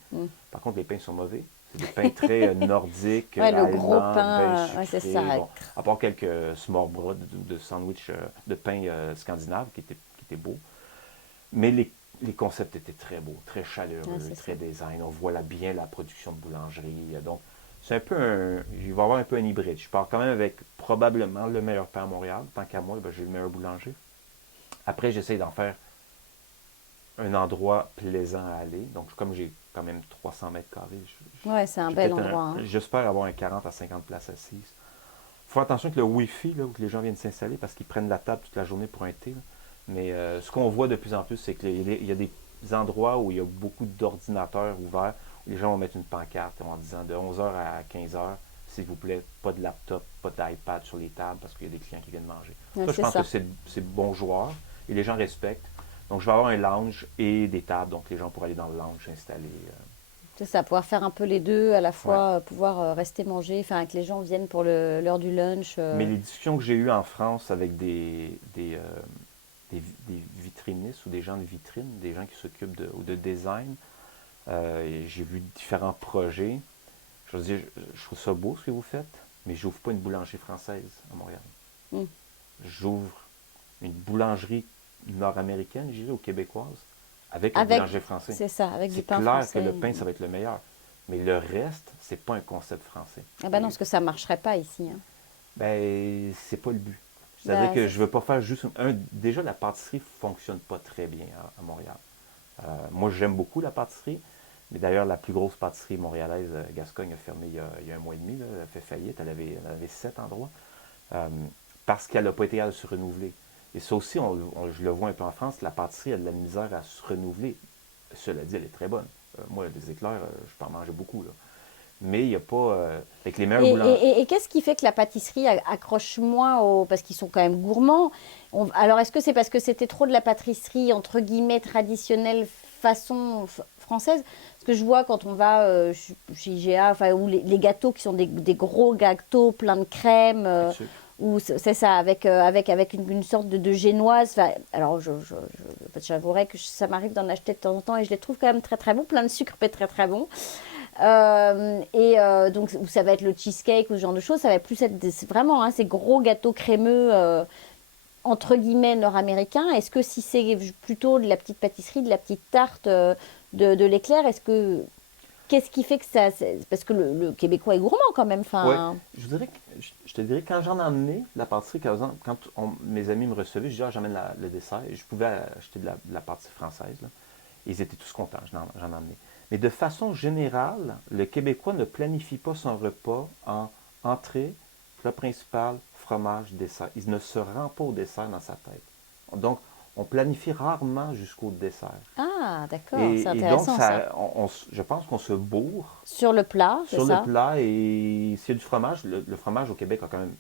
Par contre, les pains sont mauvais. C'est des pains très nordiques, le gros pain, sucrés, c'est ça. Bon, à part quelques smørrebrød de sandwich de pain scandinave qui étaient beaux. Mais les concepts étaient très beaux, très chaleureux, très design. On voit bien la production de boulangerie. Donc, c'est un peu il va y avoir un peu un hybride. Je pars quand même avec probablement le meilleur pain à Montréal. Tant qu'à moi, j'ai le meilleur boulanger. Après, j'essaie d'en faire un endroit plaisant à aller. Donc, comme j'ai quand même 300 mètres carrés, c'est un bel endroit. J'espère avoir un 40 à 50 places assises. Il faut faire attention avec le Wi-Fi, là, où les gens viennent s'installer parce qu'ils prennent la table toute la journée pour un thé. Là. Mais ce qu'on voit de plus en plus, c'est qu'il y a des endroits où il y a beaucoup d'ordinateurs ouverts. Les gens vont mettre une pancarte en disant de 11h à 15h, s'il vous plaît, pas de laptop, pas d'iPad sur les tables parce qu'il y a des clients qui viennent manger. Ça, je pense que c'est bon joueur et les gens respectent. Donc, je vais avoir un lounge et des tables. Donc, les gens pourront aller dans le lounge s'installer. C'est ça, pouvoir faire un peu les deux, à la fois pouvoir rester manger, enfin que les gens viennent pour l'heure du lunch. Mais les discussions que j'ai eues en France avec des vitrinistes ou des gens de vitrine, des gens qui s'occupent de design, et j'ai vu différents projets. Je veux dire, je trouve ça beau ce que vous faites, mais je n'ouvre pas une boulangerie française à Montréal. Mm. J'ouvre une boulangerie nord-américaine, je dirais, ou québécoise, avec un boulanger français. C'est ça, avec du pain C'est clair français. que le pain, ça va être le meilleur. Mais le reste, c'est pas un concept français. Ah ben non, parce que ça ne marcherait pas ici. Hein. Ben, c'est pas le but. C'est-à-dire Ben, que je veux pas faire juste déjà, la pâtisserie fonctionne pas très bien à Montréal. Moi, j'aime beaucoup la pâtisserie, mais d'ailleurs, la plus grosse pâtisserie montréalaise, Gascogne, a fermé il y a un mois et demi. Là, elle a fait faillite. Elle avait 7 endroits. Parce qu'elle n'a pas été capable de se renouveler. Et ça aussi, je le vois un peu en France, la pâtisserie a de la misère à se renouveler. Cela dit, elle est très bonne. Moi, des éclairs, je peux en manger beaucoup. Là. Mais il n'y a pas... avec les meilleurs boulangers... Et qu'est-ce qui fait que la pâtisserie accroche moins parce qu'ils sont quand même gourmands? Alors, est-ce que c'est parce que c'était trop de la pâtisserie, entre guillemets, traditionnelle, façon française? Parce que je vois quand on va chez IGA, ou les gâteaux qui sont des gros gâteaux pleins de crème... ou c'est ça, avec une sorte de génoise. Enfin, alors, j'avouerais que ça m'arrive d'en acheter de temps en temps et je les trouve quand même très très bons, plein de sucre, mais très très bons. Donc, ça va être le cheesecake ou ce genre de choses, ça va plus être vraiment ces gros gâteaux crémeux, entre guillemets, nord-américains. Est-ce que si c'est plutôt de la petite pâtisserie, de la petite tarte, de l'éclair, qu'est-ce qui fait que ça... Parce que le Québécois est gourmand quand même. Oui, je te dirais, quand j'en emmenais la pâtisserie, quand mes amis me recevaient, je disais, j'amène le dessert. Et je pouvais acheter de la pâtisserie française. Là. Et ils étaient tous contents, j'en emmenais. Mais de façon générale, le Québécois ne planifie pas son repas en entrée, plat principal, fromage, dessert. Il ne se rend pas au dessert dans sa tête. Donc, on planifie rarement jusqu'au dessert. Ah, d'accord, Et c'est intéressant ça. Je pense qu'on se bourre Sur le plat, c'est ça? sur le plat. Et s'il y a du fromage, le fromage au Québec a quand même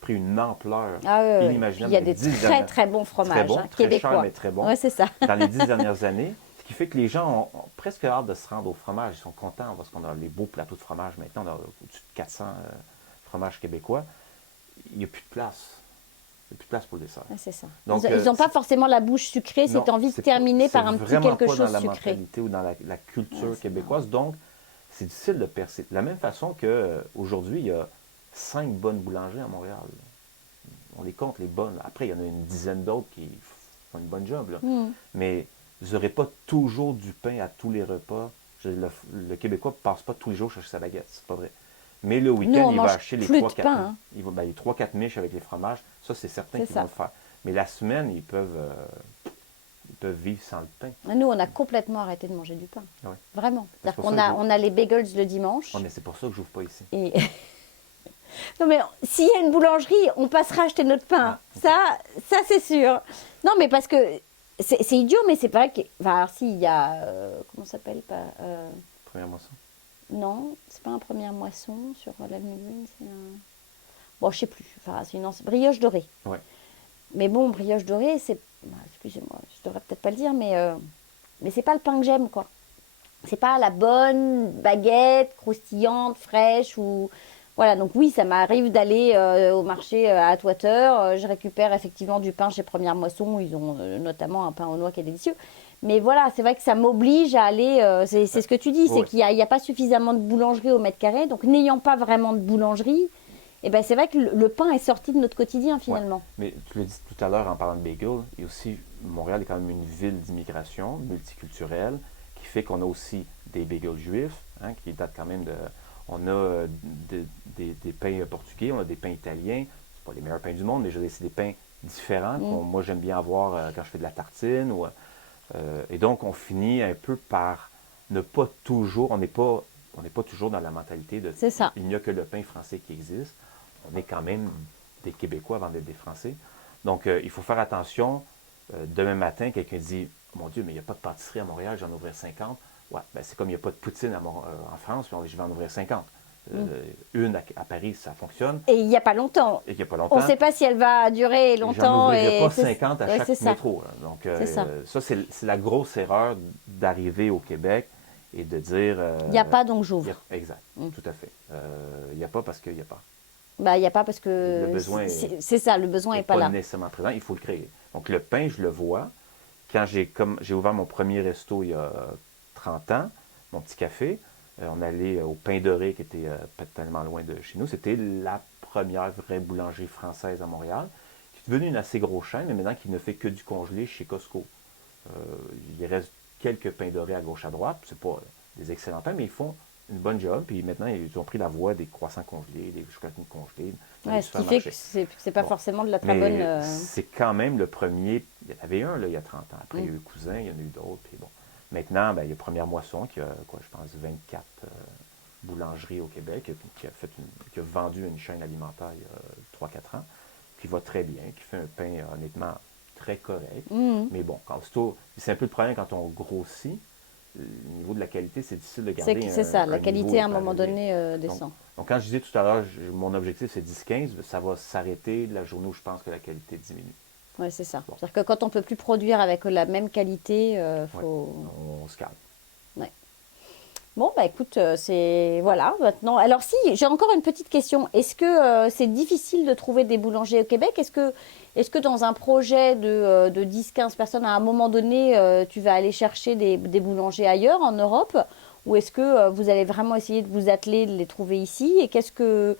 pris une ampleur inimaginable. Il y a des très très bons fromages très québécois. cher, mais très bons. Oui, c'est ça. Dans les 10 dernières années, ce qui fait que les gens ont presque hâte de se rendre au fromage. Ils sont contents parce qu'on a les beaux plateaux de fromage. Maintenant, on a au-dessus de 400 fromages québécois. Il n'y a plus de place. Il n'y a plus de place pour le dessert. Ouais, c'est ça. Donc, ils n'ont pas forcément la bouche sucrée, cette envie de terminer par un petit quelque chose sucré. C'est vraiment pas dans la sucré. mentalité ou dans la culture québécoise. Donc, c'est difficile de percer. De la même façon qu'aujourd'hui, il y a 5 bonnes boulangeries à Montréal. On les compte, les bonnes. Après, il y en a une dizaine d'autres qui font une bonne job. Là. Mais vous n'aurez pas toujours du pain à tous les repas. Le Québécois ne passe pas tous les jours chercher sa baguette. C'est pas vrai. Mais le week-end, il va acheter les 3-4 les 3-4 miches avec les fromages. Ça, c'est certain qu'ils vont le faire. Mais la semaine, ils peuvent vivre sans le pain. Nous, on a complètement arrêté de manger du pain. Ouais. Vraiment. C'est-à-dire qu'on a les bagels le dimanche. Oh, mais c'est pour ça que je n'ouvre pas ici. Et... non, mais s'il y a une boulangerie, on passera acheter notre pain. Ça c'est sûr. Non, mais parce que c'est idiot, mais c'est vrai que... Enfin, alors, s'il y a... comment ça s'appelle Première moisson. Non, c'est pas un première moisson sur l'Avenue Green, c'est un... Bon, je sais plus. Enfin, c'est une brioche dorée. Ouais. Mais bon, brioche dorée, c'est... excusez-moi, je devrais peut-être pas le dire, mais c'est pas le pain que j'aime, quoi. C'est pas la bonne baguette croustillante, fraîche ou... Voilà, donc oui, ça m'arrive d'aller au marché à Atwater. Je récupère effectivement du pain chez Première Moisson. Ils ont notamment un pain aux noix qui est délicieux. Mais voilà, c'est vrai que ça m'oblige à aller... c'est ce que tu dis, c'est qu'il n'y a pas suffisamment de boulangerie au mètre carré. Donc n'ayant pas vraiment de boulangerie, c'est vrai que le pain est sorti de notre quotidien finalement. Ouais. Mais tu l'as dit tout à l'heure en parlant de bagel, et aussi Montréal est quand même une ville d'immigration multiculturelle qui fait qu'on a aussi des bagels juifs, qui datent quand même de... On a des pains portugais, on a des pains italiens. C'est pas les meilleurs pains du monde, mais c'est des pains différents. Moi, j'aime bien avoir quand je fais de la tartine. Et donc, on finit un peu par ne pas toujours... On n'est pas toujours dans la mentalité de... C'est ça. Il n'y a que le pain français qui existe. On est quand même des Québécois avant d'être des Français. Donc, il faut faire attention. Demain matin, quelqu'un dit « Mon Dieu, mais il n'y a pas de pâtisserie à Montréal, j'en ouvrir 50. » Ouais, c'est comme il n'y a pas de poutine en France, puis je vais en ouvrir 50. Une à Paris, ça fonctionne. Et il n'y a pas longtemps. Et il n'y a pas On longtemps. ne sait pas si elle va durer J'en longtemps. ouvrirai Et pas c'est- 50 à ouais, chaque c'est ça. métro. Là. Donc, C'est ça. ça, c'est la grosse erreur d'arriver au Québec et de dire... Il n'y a pas, donc j'ouvre. Exact, tout à fait. Il n'y a pas parce qu'il n'y a pas. Bah, il n'y a pas parce que Le besoin c'est ça, le besoin n'est pas là. nécessairement présent, il faut le créer. Donc, le pain, je le vois. Quand j'ai ouvert mon premier resto il y a 30 ans, mon petit café, on allait au Pain Doré, qui était pas tellement loin de chez nous. C'était la première vraie boulangerie française à Montréal, qui est devenue une assez grosse chaîne, mais maintenant qui ne fait que du congelé chez Costco. Il reste quelques Pains Dorés à gauche à droite. C'est pas des excellents pains, mais ils font une bonne job. Puis maintenant, ils ont pris la voie des croissants congelés, des chocolatines congelées. dans les Ouais, ce qui fait supermarchés. que c'est pas Bon. forcément de la très Mais bonne. c'est quand même le premier. Il y en avait un là, il y a 30 ans. Après, il y a Mm. eu Cousin, il y en a eu d'autres. Puis bon. Maintenant, ben, il y a Première Moisson qui a, quoi, je pense, 24 boulangeries au Québec, qui a vendu une chaîne alimentaire il y a 3-4 ans, qui va très bien, qui fait un pain honnêtement très correct. Mhm. Mais bon, c'est un peu le problème quand on grossit. Le niveau de la qualité, c'est difficile de C'est garder c'est ça, la niveau qualité à un hyper moment élevé. donné descend. Donc, quand je disais tout à l'heure, mon objectif c'est 10-15, ça va s'arrêter la journée où je pense que la qualité diminue. Ouais, c'est ça. Bon. C'est-à-dire que quand on peut plus produire avec la même qualité, faut. On se calme. Bon, bah écoute, c'est voilà maintenant. Alors si, j'ai encore une petite question. Est-ce que c'est difficile de trouver des boulangers au Québec? Est-ce que dans un projet de 10-15 personnes, à un moment donné, tu vas aller chercher des boulangers ailleurs en Europe? Ou est-ce que vous allez vraiment essayer de vous atteler, de les trouver ici? Et est-ce que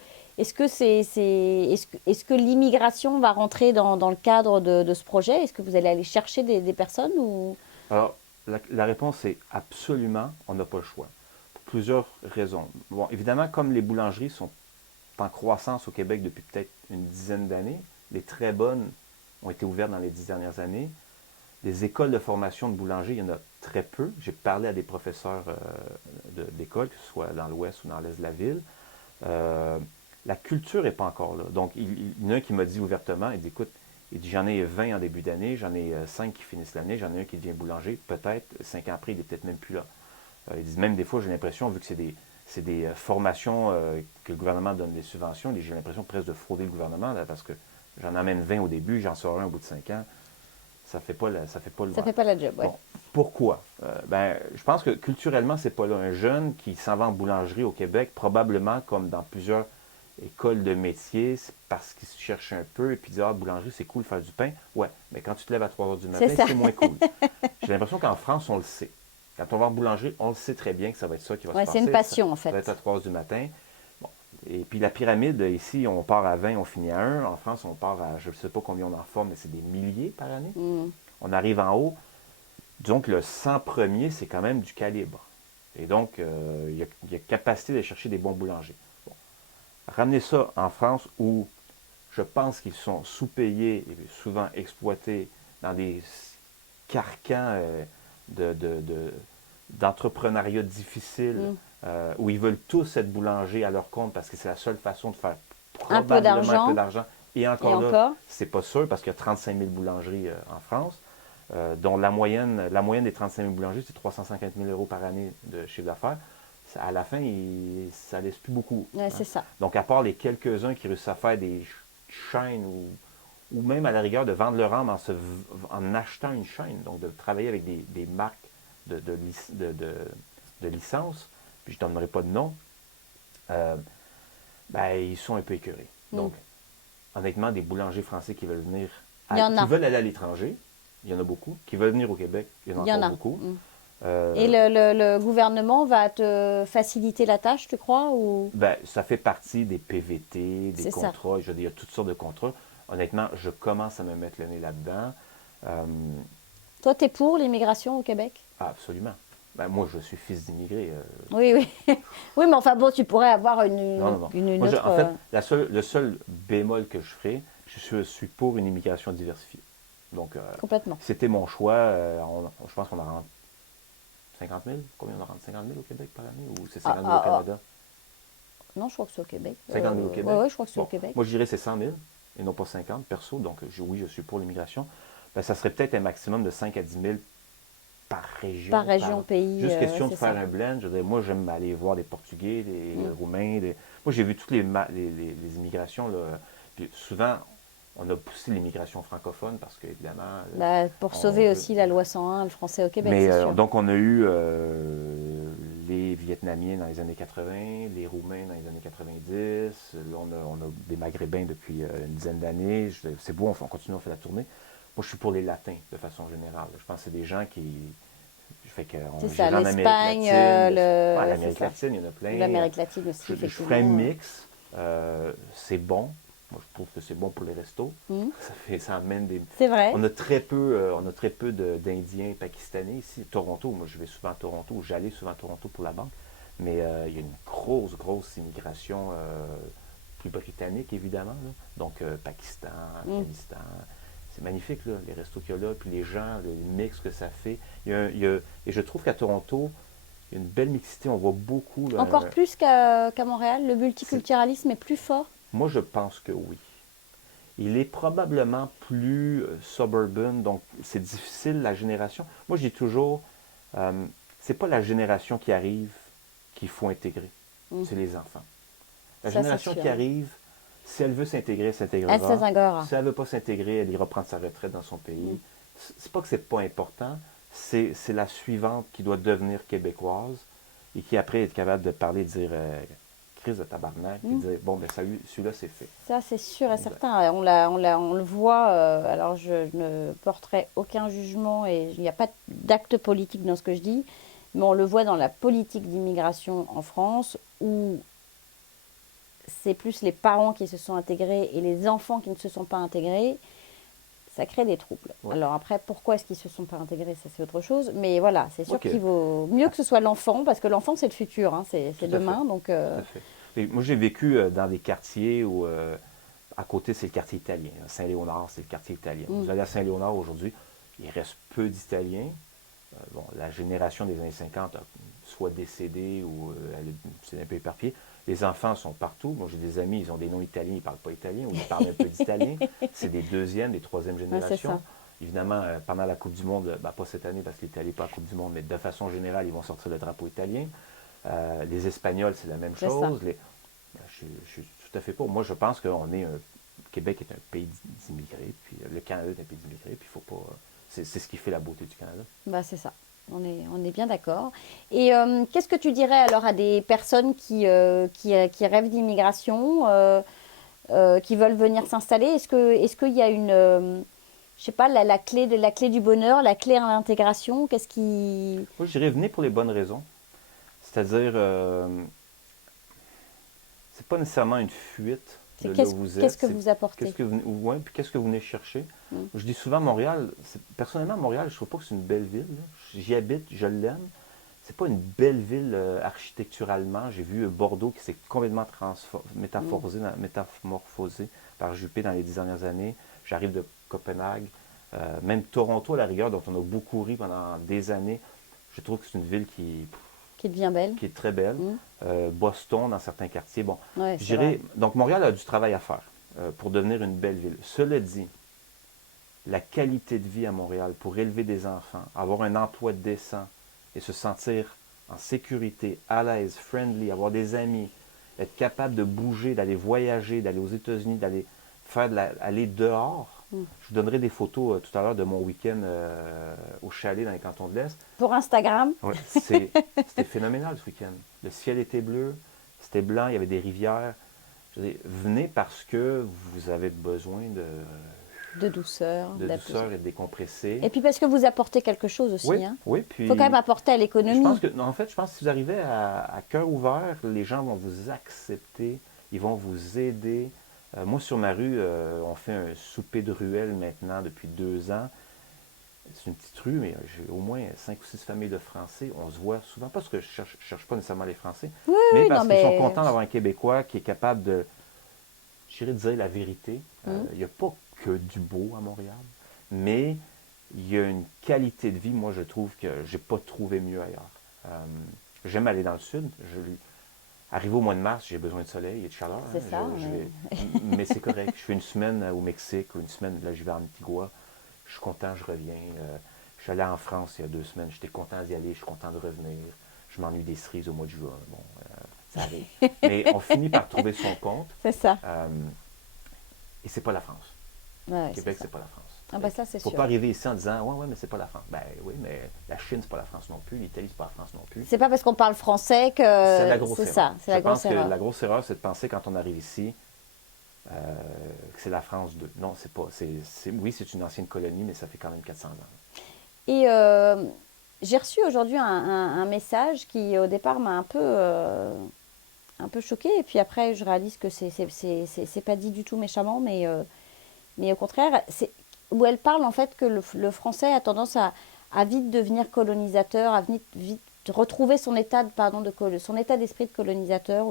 l'immigration va rentrer dans le cadre de ce projet? Est-ce que vous allez aller chercher des personnes ou... Alors, la réponse est absolument, on n'a pas le choix. Pour plusieurs raisons. Bon, évidemment, comme les boulangeries sont en croissance au Québec depuis peut-être une dizaine d'années, les très bonnes ont été ouvertes dans les 10 dernières années. Des écoles de formation de boulanger, il y en a très peu. J'ai parlé à des professeurs d'école, que ce soit dans l'ouest ou dans l'est de la ville. La culture n'est pas encore là. Donc, il y en a un qui m'a dit ouvertement, il dit, écoute, j'en ai 20 en début d'année, j'en ai 5 qui finissent l'année, j'en ai un qui devient boulanger, peut-être 5 ans après, il n'est peut-être même plus là. Il dit, même des fois, j'ai l'impression, vu que c'est des formations que le gouvernement donne des subventions, j'ai l'impression presque de frauder le gouvernement, là, parce que j'en amène 20 au début, j'en sors un au bout de 5 ans. Ça fait pas le Ça fait pas la job, ouais. Bon, pourquoi? Je pense que culturellement, c'est pas là. Un jeune qui s'en va en boulangerie au Québec, probablement comme dans plusieurs écoles de métier, c'est parce qu'il se cherche un peu et puis dit, ah, boulangerie, c'est cool faire du pain. Ouais, mais quand tu te lèves à 3 heures du matin, C'est ça. c'est moins cool. J'ai l'impression qu'en France, on le sait. Quand on va en boulangerie, on le sait très bien que ça va être ça qui va Ouais, se c'est passer. une passion, en Ça va fait. être à 3 heures du matin. Bon. Et puis la pyramide, ici, on part à 20, on finit à 1. En France, on part à, je ne sais pas combien on en forme, mais c'est des milliers par année. Mm. On arrive en haut. Disons que le 100 premier, c'est quand même du calibre. Et donc, il y a capacité de chercher des bons boulangers. Bon. Ramener ça en France où je pense qu'ils sont sous-payés et souvent exploités dans des carcans d'entrepreneuriat difficile, où ils veulent tous être boulangers à leur compte parce que c'est la seule façon de faire Un peu probablement un peu d'argent. Et encore là, encore? c'est pas sûr parce qu'il y a 35 000 boulangeries en France, dont la moyenne des 35 000 boulangeries, c'est 350 000 € par année de chiffre d'affaires. À la fin, ça laisse plus beaucoup. Ouais, c'est ça. Donc, à part les quelques-uns qui réussissent à faire des chaînes ou même à la rigueur de vendre leur âme en achetant une chaîne, donc de travailler avec des marques de licence, puis je ne donnerai pas de nom, ils sont un peu écœurés. Donc, honnêtement, des boulangers français qui veulent venir, Il y en a. qui veulent aller à l'étranger, il y en a beaucoup. Qui veulent venir au Québec, il y en a encore beaucoup. Mm. Et le gouvernement va te faciliter la tâche, tu crois ou... Ça fait partie des PVT, des C'est ça. contrats. Il y a toutes sortes de contrats. Honnêtement, je commence à me mettre le nez là-dedans. Toi, tu es pour l'immigration au Québec? Absolument. Moi, je suis fils d'immigrés. Oui, oui. Oui, mais enfin bon, tu pourrais avoir une Non. une Moi, autre... en fait, le seul bémol que je ferai, je suis pour une immigration diversifiée. Donc, Complètement. c'était mon choix. Je pense qu'on en rentre 50 000. Combien on en rentre? 50 000 au Québec par année? Ou c'est 50 000 au Canada? Non, je crois que c'est au Québec. 50 000 au Québec? Oui, je crois que c'est au Bon, Québec. Moi, je dirais c'est 100 000 et non pas 50, perso. Donc, oui, je suis pour l'immigration. Ça serait peut-être un maximum de 5 à 10 000 par région. Par région, pays. Juste question de c'est faire ça. un blend. Je veux dire, moi, j'aime aller voir des Portugais, des Roumains. Moi, j'ai vu toutes les immigrations. Là. Puis souvent, on a poussé l'immigration francophone parce qu'évidemment. Pour on sauver veut- aussi la loi 101, le français au Québec, Mais c'est sûr. donc, on a eu les Vietnamiens dans les années 80, les Roumains dans les années 90. Là, on a des Maghrébins depuis une dizaine d'années. C'est beau, on continue, on fait la tournée. Moi, je suis pour les Latins, de façon générale. Je pense que c'est des gens qui... C'est ça, l'Espagne, l'Amérique c'est ça. latine, il y en a plein. L'Amérique latine aussi, Je effectivement. ferais un mix. C'est bon. Moi, je trouve que c'est bon pour les restos. Mhm. Ça amène des... C'est vrai. On a très peu d'Indiens pakistanais ici. Toronto, moi, je vais souvent à Toronto. J'allais souvent à Toronto pour la banque. Mais il y a une grosse immigration plus britannique, évidemment. Là. Donc, Pakistan, Afghanistan. C'est magnifique, là, les restos qu'il y a là. Puis les gens, le mix que ça fait. Et je trouve qu'à Toronto, il y a une belle mixité. On voit beaucoup... Là, Encore plus qu'à Montréal, le multiculturalisme est plus fort. Moi, je pense que oui. Il est probablement plus suburban, donc c'est difficile, la génération. Moi, je dis toujours, c'est pas la génération qui arrive qu'il faut intégrer, c'est les enfants. La Ça, génération c'est sûr. qui arrive, si elle veut s'intégrer, elle s'intégrera. Elle s'intégrera. Si elle ne veut pas s'intégrer, elle ira prendre sa retraite dans son pays. C'est pas que c'est pas important, c'est la suivante qui doit devenir québécoise et qui après est capable de parler, de dire crise de tabarnak, et dire bon, ben celui-là, c'est fait. Ça, c'est sûr et certain. On le voit. Alors, je ne porterai aucun jugement et il n'y a pas d'acte politique dans ce que je dis, mais on le voit dans la politique d'immigration en France où c'est plus les parents qui se sont intégrés et les enfants qui ne se sont pas intégrés. Ça crée des troubles. Ouais. Alors après, pourquoi est-ce qu'ils ne se sont pas intégrés, ça c'est autre chose. Mais voilà, c'est sûr Ok. qu'il vaut mieux que ce soit l'enfant, parce que l'enfant c'est le futur, hein, c'est Tout à demain. fait. Donc, Tout à fait. Et moi, j'ai vécu dans des quartiers où, à côté, c'est le quartier italien. Saint-Léonard, c'est le quartier italien. Vous allez à Saint-Léonard aujourd'hui, il reste peu d'Italiens. Bon, la génération des années 50 a soit décédée ou c'est un peu éparpillé. Les enfants sont partout. Moi, j'ai des amis, ils ont des noms italiens, ils ne parlent pas italien ou ils parlent un peu d'italien. C'est des deuxième, des troisième générations. ça. Évidemment, pendant la Coupe du Monde, pas cette année parce que l'Italie n'est pas à la Coupe du Monde, mais de façon générale, ils vont sortir le drapeau italien. Les Espagnols, c'est la même C'est chose. Je suis tout à fait pour. Moi, je pense que Québec est un pays d'immigrés, puis le Canada est un pays d'immigrés, puis il faut pas. C'est ce qui fait la beauté du Canada. c'est ça. On est bien d'accord. Et qu'est-ce que tu dirais alors à des personnes qui rêvent d'immigration, qui veulent venir s'installer? Est-ce qu'il y a une, je sais pas, la clé du bonheur, la clé à l'intégration? Qu'est-ce qui... Moi, je dirais venez pour les bonnes raisons. C'est-à-dire, c'est pas nécessairement une fuite de là où vous êtes. Qu'est-ce que vous apportez? Puis qu'est-ce que vous venez chercher? Je dis souvent Montréal, personnellement, Montréal, je trouve pas que c'est une belle ville. Là. J'y habite, je l'aime. C'est pas une belle ville architecturalement. J'ai vu Bordeaux qui s'est complètement métamorphosé par Juppé dans les 10 dernières années. J'arrive de Copenhague. Même Toronto, à la rigueur, dont on a beaucoup ri pendant des années. Je trouve que c'est une ville qui devient belle. Qui est très belle. Boston, dans certains quartiers. Bon, Ouais, je dirais, donc Montréal a du travail à faire pour devenir une belle ville. Cela dit, la qualité de vie à Montréal pour élever des enfants, avoir un emploi décent et se sentir en sécurité, à l'aise, friendly, avoir des amis, être capable de bouger, d'aller voyager, d'aller aux États-Unis, d'aller aller dehors. Je vous donnerai des photos tout à l'heure de mon week-end au chalet dans les cantons de l'Est. Pour Instagram? Ouais, c'était phénoménal ce week-end. Le ciel était bleu, c'était blanc, il y avait des rivières. Je veux dire, venez parce que vous avez besoin de douceur, et de décompresser. Et puis parce que vous apportez quelque chose aussi. Oui, hein. oui. Puis il faut quand même apporter à l'économie. En fait, je pense que si vous arrivez à cœur ouvert, les gens vont vous accepter, ils vont vous aider. Moi, sur ma rue, on fait un souper de ruelle maintenant depuis 2 ans. C'est une petite rue, mais j'ai au moins 5 ou 6 familles de Français. On se voit souvent, pas parce que je ne cherche pas nécessairement les Français, mais parce qu'ils sont contents d'avoir un Québécois qui est capable de, je dirais, de dire la vérité. Il n'y a pas que du beau à Montréal, mais il y a une qualité de vie, moi, je trouve que je n'ai pas trouvé mieux ailleurs. J'aime aller dans le sud. Arrivé au mois de mars, j'ai besoin de soleil et de chaleur. C'est ça. Mais c'est correct. Je fais une semaine au Mexique ou une semaine, là, je vais en Antigua. Je suis content, je reviens. suis allé en France il y a 2 semaines, j'étais content d'y aller, je suis content de revenir. Je m'ennuie des cerises au mois de juin. Bon, ça arrive. Mais on finit par trouver son compte. C'est ça. Et c'est pas la France. Ouais, Québec, c'est ça. c'est pas la France. Ah ben ça, c'est Faut sûr. pas arriver ici en disant ouais, mais c'est pas la France. Ben oui, mais la Chine, c'est pas la France non plus. L'Italie, c'est pas la France non plus. C'est pas parce qu'on parle français que C'est la grosse c'est erreur. ça. C'est la Je pense grosse erreur. que la grosse erreur, c'est de penser quand on arrive ici que c'est la France 2. Non, c'est pas. Oui, c'est une ancienne colonie, mais ça fait quand même 400 ans. Et j'ai reçu aujourd'hui un message qui, au départ, m'a un peu choquée. Et puis après, je réalise que c'est pas dit du tout méchamment, mais au contraire, c'est où elle parle en fait que le français a tendance à vite devenir colonisateur, à vite retrouver son état, son état d'esprit de colonisateur.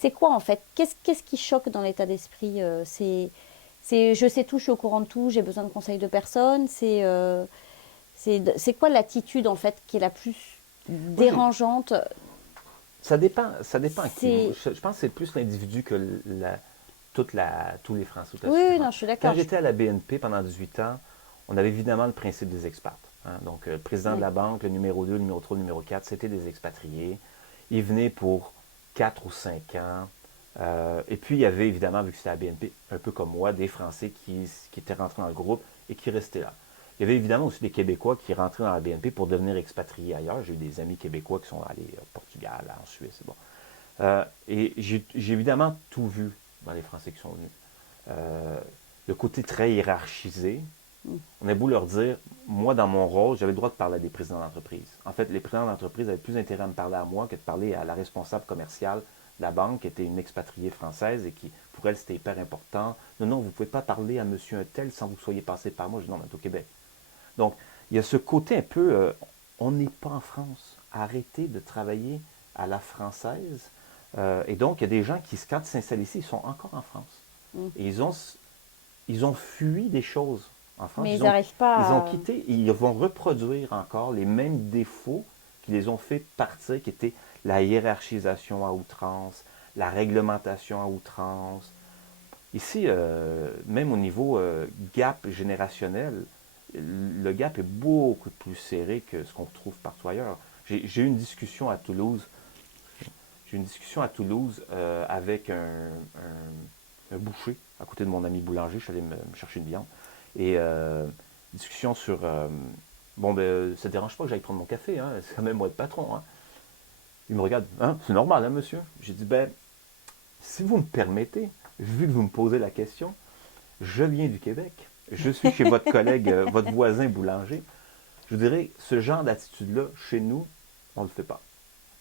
C'est quoi en fait? Qu'est-ce qui choque dans l'état d'esprit? Je sais tout, je suis au courant de tout, j'ai besoin de conseils de personne. C'est quoi l'attitude en fait qui est la plus dérangeante? Ça dépend qui. C'est- Je pense que c'est plus l'individu que tous les Français. toute la Oui, société. non, je suis d'accord. Quand j'étais à la BNP pendant 18 ans, on avait évidemment le principe des expats. Hein. Donc, le président de la banque, le numéro 2, le numéro 3, le numéro 4, c'était des expatriés. Ils venaient pour 4 ou 5 ans. Et puis, il y avait évidemment, vu que c'était à la BNP, un peu comme moi, des Français qui étaient rentrés dans le groupe et qui restaient là. Il y avait évidemment aussi des Québécois qui rentraient dans la BNP pour devenir expatriés ailleurs. J'ai eu des amis québécois qui sont allés au Portugal, en Suisse, bon. Et j'ai évidemment tout vu dans les Français qui sont venus. Le côté très hiérarchisé, on a beau leur dire, moi dans mon rôle, j'avais le droit de parler à des présidents d'entreprise. En fait, les présidents d'entreprise avaient plus intérêt à me parler à moi que de parler à la responsable commerciale de la banque, qui était une expatriée française et qui, pour elle, c'était hyper important. Non, vous ne pouvez pas parler à monsieur un tel sans que vous soyez passé par moi. Je dis non, mais au Québec. Donc, il y a ce côté un peu, on n'est pas en France. Arrêtez de travailler à la française. Et donc, il y a des gens qui, quand ils s'installent ici, ils sont encore en France. Et ils ont fui des choses en France. Mais ils n'arrivent pas Ils ont à... quitté et ils vont reproduire encore les mêmes défauts qui les ont fait partir, qui étaient la hiérarchisation à outrance, la réglementation à outrance. Ici, même au niveau gap générationnel, le gap est beaucoup plus serré que ce qu'on trouve partout ailleurs. J'ai eu une discussion à Toulouse. Avec un boucher à côté de mon ami boulanger. Je suis allé me chercher une viande. Et discussion sur bon, ben, ça ne dérange pas que j'aille prendre mon café, hein, c'est quand même moi le patron. Hein. Il me regarde, hein, c'est normal, hein, monsieur? J'ai dit, ben, si vous me permettez, vu que vous me posez la question, je viens du Québec, je suis chez votre collègue, votre voisin boulanger. Je vous dirais, ce genre d'attitude-là, chez nous, on ne le fait pas.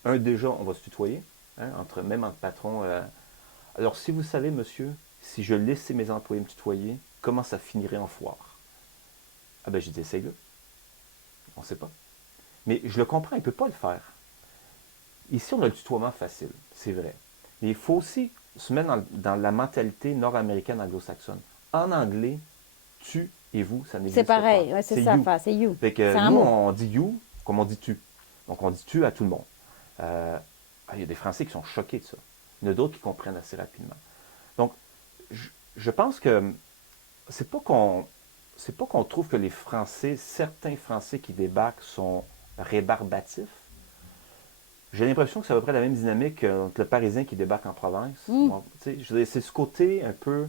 Déjà, on va se tutoyer, hein, même entre patrons. Alors, si vous savez, monsieur, si je laissais mes employés me tutoyer, comment ça finirait en foire? Ah ben, j'ai dit, essaye-le. On ne sait pas. Mais je le comprends, il ne peut pas le faire. Ici, on a le tutoiement facile, c'est vrai. Mais il faut aussi se mettre dans la mentalité nord-américaine anglo-saxonne. En anglais, tu et vous, ça n'existe pas. C'est pareil, ouais, c'est ça, you. enfin, c'est you. Fait que C'est un nous, mot. on dit you comme on dit tu. Donc, on dit tu à tout le monde. Il y a des Français qui sont choqués de ça. Il y en a d'autres qui comprennent assez rapidement. Donc, je pense que c'est pas qu'on trouve que les Français, certains Français qui débarquent sont rébarbatifs. J'ai l'impression que c'est à peu près la même dynamique entre le Parisien qui débarque en province. Bon, c'est ce côté un peu...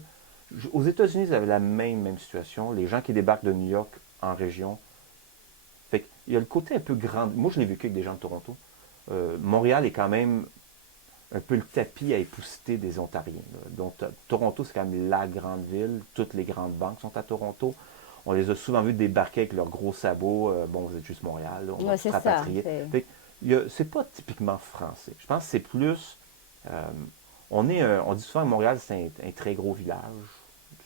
Aux États-Unis, vous avez la même situation. Les gens qui débarquent de New York en région. Fait qu'il y a le côté un peu grand. Moi, je l'ai vécu avec des gens de Toronto. Montréal est quand même un peu le tapis à épousseter des Ontariens. Là. Donc, Toronto, c'est quand même la grande ville. Toutes les grandes banques sont à Toronto. On les a souvent vus débarquer avec leurs gros sabots. Bon, vous êtes juste Montréal. Là, on va se rapatrier. C'est pas typiquement français. Je pense que c'est plus... on dit souvent que Montréal, c'est un très gros village.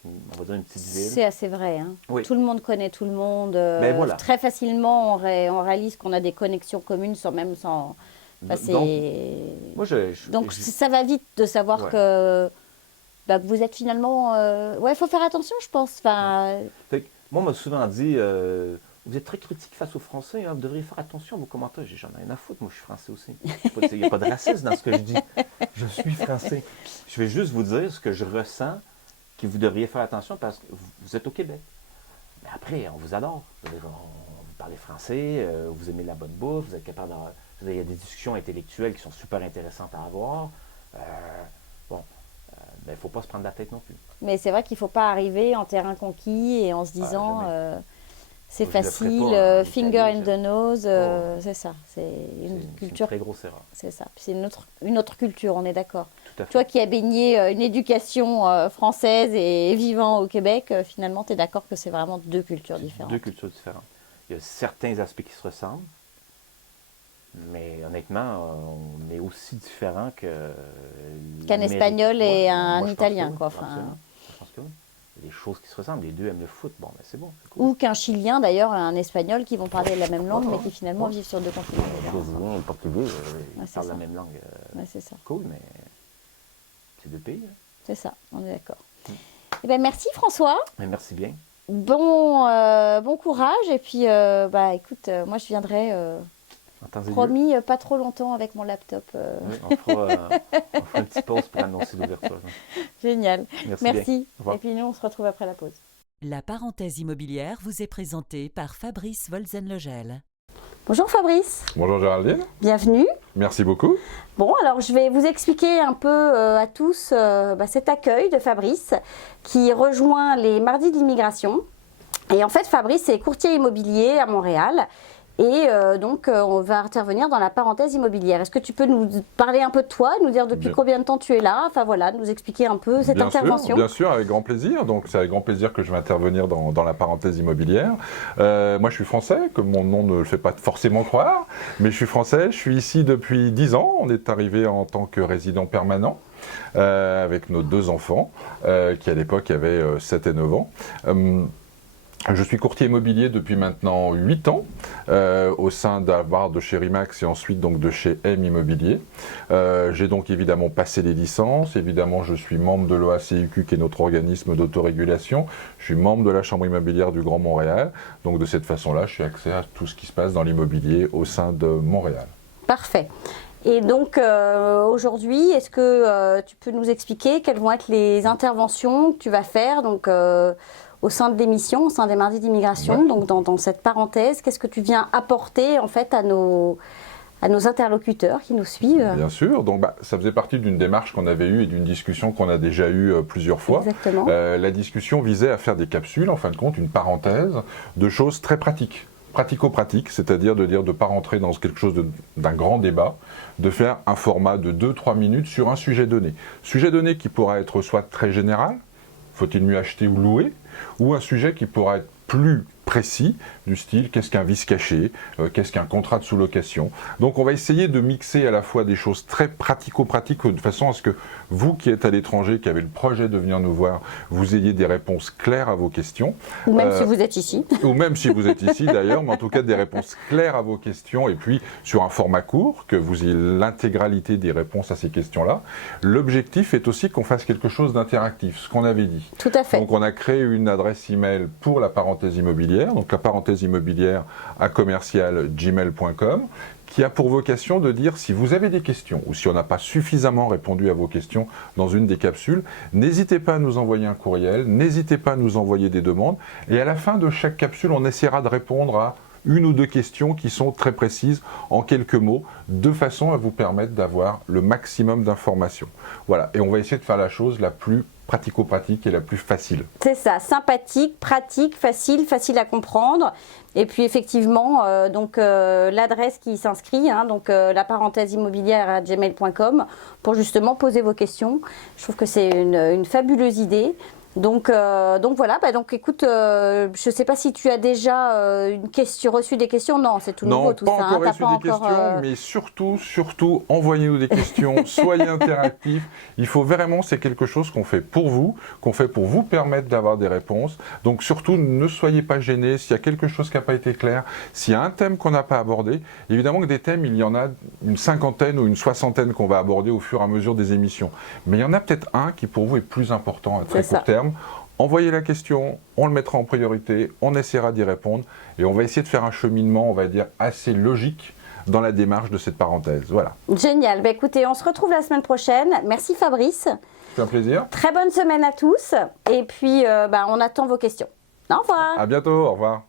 On va dire une petite ville. C'est assez vrai. Hein. Oui. Tout le monde connaît tout le monde. Ben voilà. Très facilement, on réalise qu'on a des connexions communes sans... Enfin, Donc, ça va vite de savoir que vous êtes finalement... il faut faire attention, je pense. Enfin, moi, on m'a souvent dit... vous êtes très critique face aux Français, hein, vous devriez faire attention à vos commentaires. J'en ai rien à foutre, moi je suis français aussi. Il n'y a pas de racisme dans ce que je dis. Je suis français. Je vais juste vous dire ce que je ressens, que vous devriez faire attention parce que vous êtes au Québec. Mais après, on vous adore. On vous parlez français, vous aimez la bonne bouffe, vous êtes capable de... Il y a des discussions intellectuelles qui sont super intéressantes à avoir. Mais il ne faut pas se prendre la tête non plus. Mais c'est vrai qu'il ne faut pas arriver en terrain conquis et en se disant c'est facile, finger in the nose, c'est ça. C'est une culture. C'est une très grosse erreur. C'est ça. C'est une autre culture, on est d'accord. Tout à fait. Toi qui as baigné une éducation française et vivant au Québec, finalement, tu es d'accord que c'est vraiment deux cultures différentes. Deux cultures différentes. Il y a certains aspects qui se ressemblent, mais honnêtement, on est aussi différents qu'un Espagnol et un Italien, oui, quoi. Je pense que oui. Il y a des choses qui se ressemblent. Les deux aiment le foot. Bon, ben c'est bon. Cool. Ou qu'un Chilien, d'ailleurs, et un Espagnol qui vont parler la même langue, mais qui finalement vivent sur deux continents. Les Brésiliens et le Portugais, ils parlent la même langue. C'est ça. Cool, mais c'est deux pays. Hein. C'est ça, on est d'accord. Eh ben, merci François. Mais merci bien. Bon courage. Et puis, écoute, moi je viendrai, promis, pas trop longtemps avec mon laptop. Oui, on fera un petit pause pour annoncer l'ouverture. Génial. Merci. Au Et puis nous, on se retrouve après la pause. La parenthèse immobilière vous est présentée par Fabrice Wolzenlogel. Bonjour Fabrice. Bonjour Géraldine. Bienvenue. Merci beaucoup. Bon, alors je vais vous expliquer un peu à tous cet accueil de Fabrice qui rejoint les Mardis de l'immigration. Et en fait, Fabrice est courtier immobilier à Montréal. Et donc, on va intervenir dans la parenthèse immobilière. Est-ce que tu peux nous parler un peu de toi, nous dire depuis combien de temps tu es là, enfin voilà, nous expliquer un peu cette intervention. Bien sûr, avec grand plaisir. Donc, c'est avec grand plaisir que je vais intervenir dans la parenthèse immobilière. Moi, je suis français, comme mon nom ne le fait pas forcément croire, mais je suis français. Je suis ici depuis 10 ans. On est arrivé en tant que résident permanent. Avec nos 2 enfants, qui à l'époque avaient 7 et 9 ans. Je suis courtier immobilier depuis maintenant 8 ans, au sein d'abord de chez Remax et ensuite donc de chez M Immobilier. J'ai donc évidemment passé les licences, évidemment je suis membre de l'OACIQ qui est notre organisme d'autorégulation, je suis membre de la Chambre immobilière du Grand Montréal, donc de cette façon-là je suis accès à tout ce qui se passe dans l'immobilier au sein de Montréal. Parfait. Et donc aujourd'hui, est-ce que tu peux nous expliquer quelles vont être les interventions que tu vas faire donc, au sein de l'émission, au sein des Mardis d'immigration, donc dans cette parenthèse, qu'est-ce que tu viens apporter en fait à nos interlocuteurs qui nous suivent? Bien sûr, donc ça faisait partie d'une démarche qu'on avait eue et d'une discussion qu'on a déjà eue plusieurs fois. Exactement. La discussion visait à faire des capsules, en fin de compte, une parenthèse de choses très pratiques. Pratico-pratique, c'est-à-dire de ne pas rentrer dans quelque chose d'un grand débat, de faire un format de 2-3 minutes sur un sujet donné. Sujet donné qui pourra être soit très général, faut-il mieux acheter ou louer, ou un sujet qui pourra être plus précis, du style qu'est-ce qu'un vice caché, qu'est-ce qu'un contrat de sous-location. Donc on va essayer de mixer à la fois des choses très pratico-pratiques de façon à ce que vous qui êtes à l'étranger, qui avez le projet de venir nous voir, vous ayez des réponses claires à vos questions. Ou même si vous êtes ici. Ou même si vous êtes ici d'ailleurs, mais en tout cas des réponses claires à vos questions et puis sur un format court, que vous ayez l'intégralité des réponses à ces questions-là. L'objectif est aussi qu'on fasse quelque chose d'interactif, ce qu'on avait dit. Tout à fait. Donc on a créé une adresse email pour la parenthèse immobilière, donc la parenthèse immobilière à commercial@gmail.com, qui a pour vocation de dire si vous avez des questions ou si on n'a pas suffisamment répondu à vos questions dans une des capsules, n'hésitez pas à nous envoyer un courriel, n'hésitez pas à nous envoyer des demandes et à la fin de chaque capsule, on essaiera de répondre à 1 ou 2 questions qui sont très précises en quelques mots, de façon à vous permettre d'avoir le maximum d'informations. Voilà, et on va essayer de faire la chose la plus pratico-pratique et la plus facile. C'est ça, sympathique, pratique, facile à comprendre. Et puis effectivement, l'adresse qui s'inscrit, donc la parenthèse immobilière à gmail.com pour justement poser vos questions. Je trouve que c'est une fabuleuse idée. Donc voilà, donc écoute, je ne sais pas si tu as déjà reçu des questions. Non, c'est tout nouveau tout ça. Non, pas encore reçu des questions, mais surtout, envoyez-nous des questions, soyez interactifs. Il faut vraiment, c'est quelque chose qu'on fait pour vous permettre d'avoir des réponses. Donc surtout, ne soyez pas gênés s'il y a quelque chose qui n'a pas été clair, s'il y a un thème qu'on n'a pas abordé. Évidemment que des thèmes, il y en a une 50aine ou une 60aine qu'on va aborder au fur et à mesure des émissions. Mais il y en a peut-être un qui pour vous est plus important à très court terme. Envoyez la question, on le mettra en priorité, on essaiera d'y répondre et on va essayer de faire un cheminement, on va dire, assez logique dans la démarche de cette parenthèse. Voilà. Génial. Écoutez, on se retrouve la semaine prochaine. Merci Fabrice. C'est un plaisir. Très bonne semaine à tous et puis on attend vos questions. Au revoir. À bientôt, au revoir.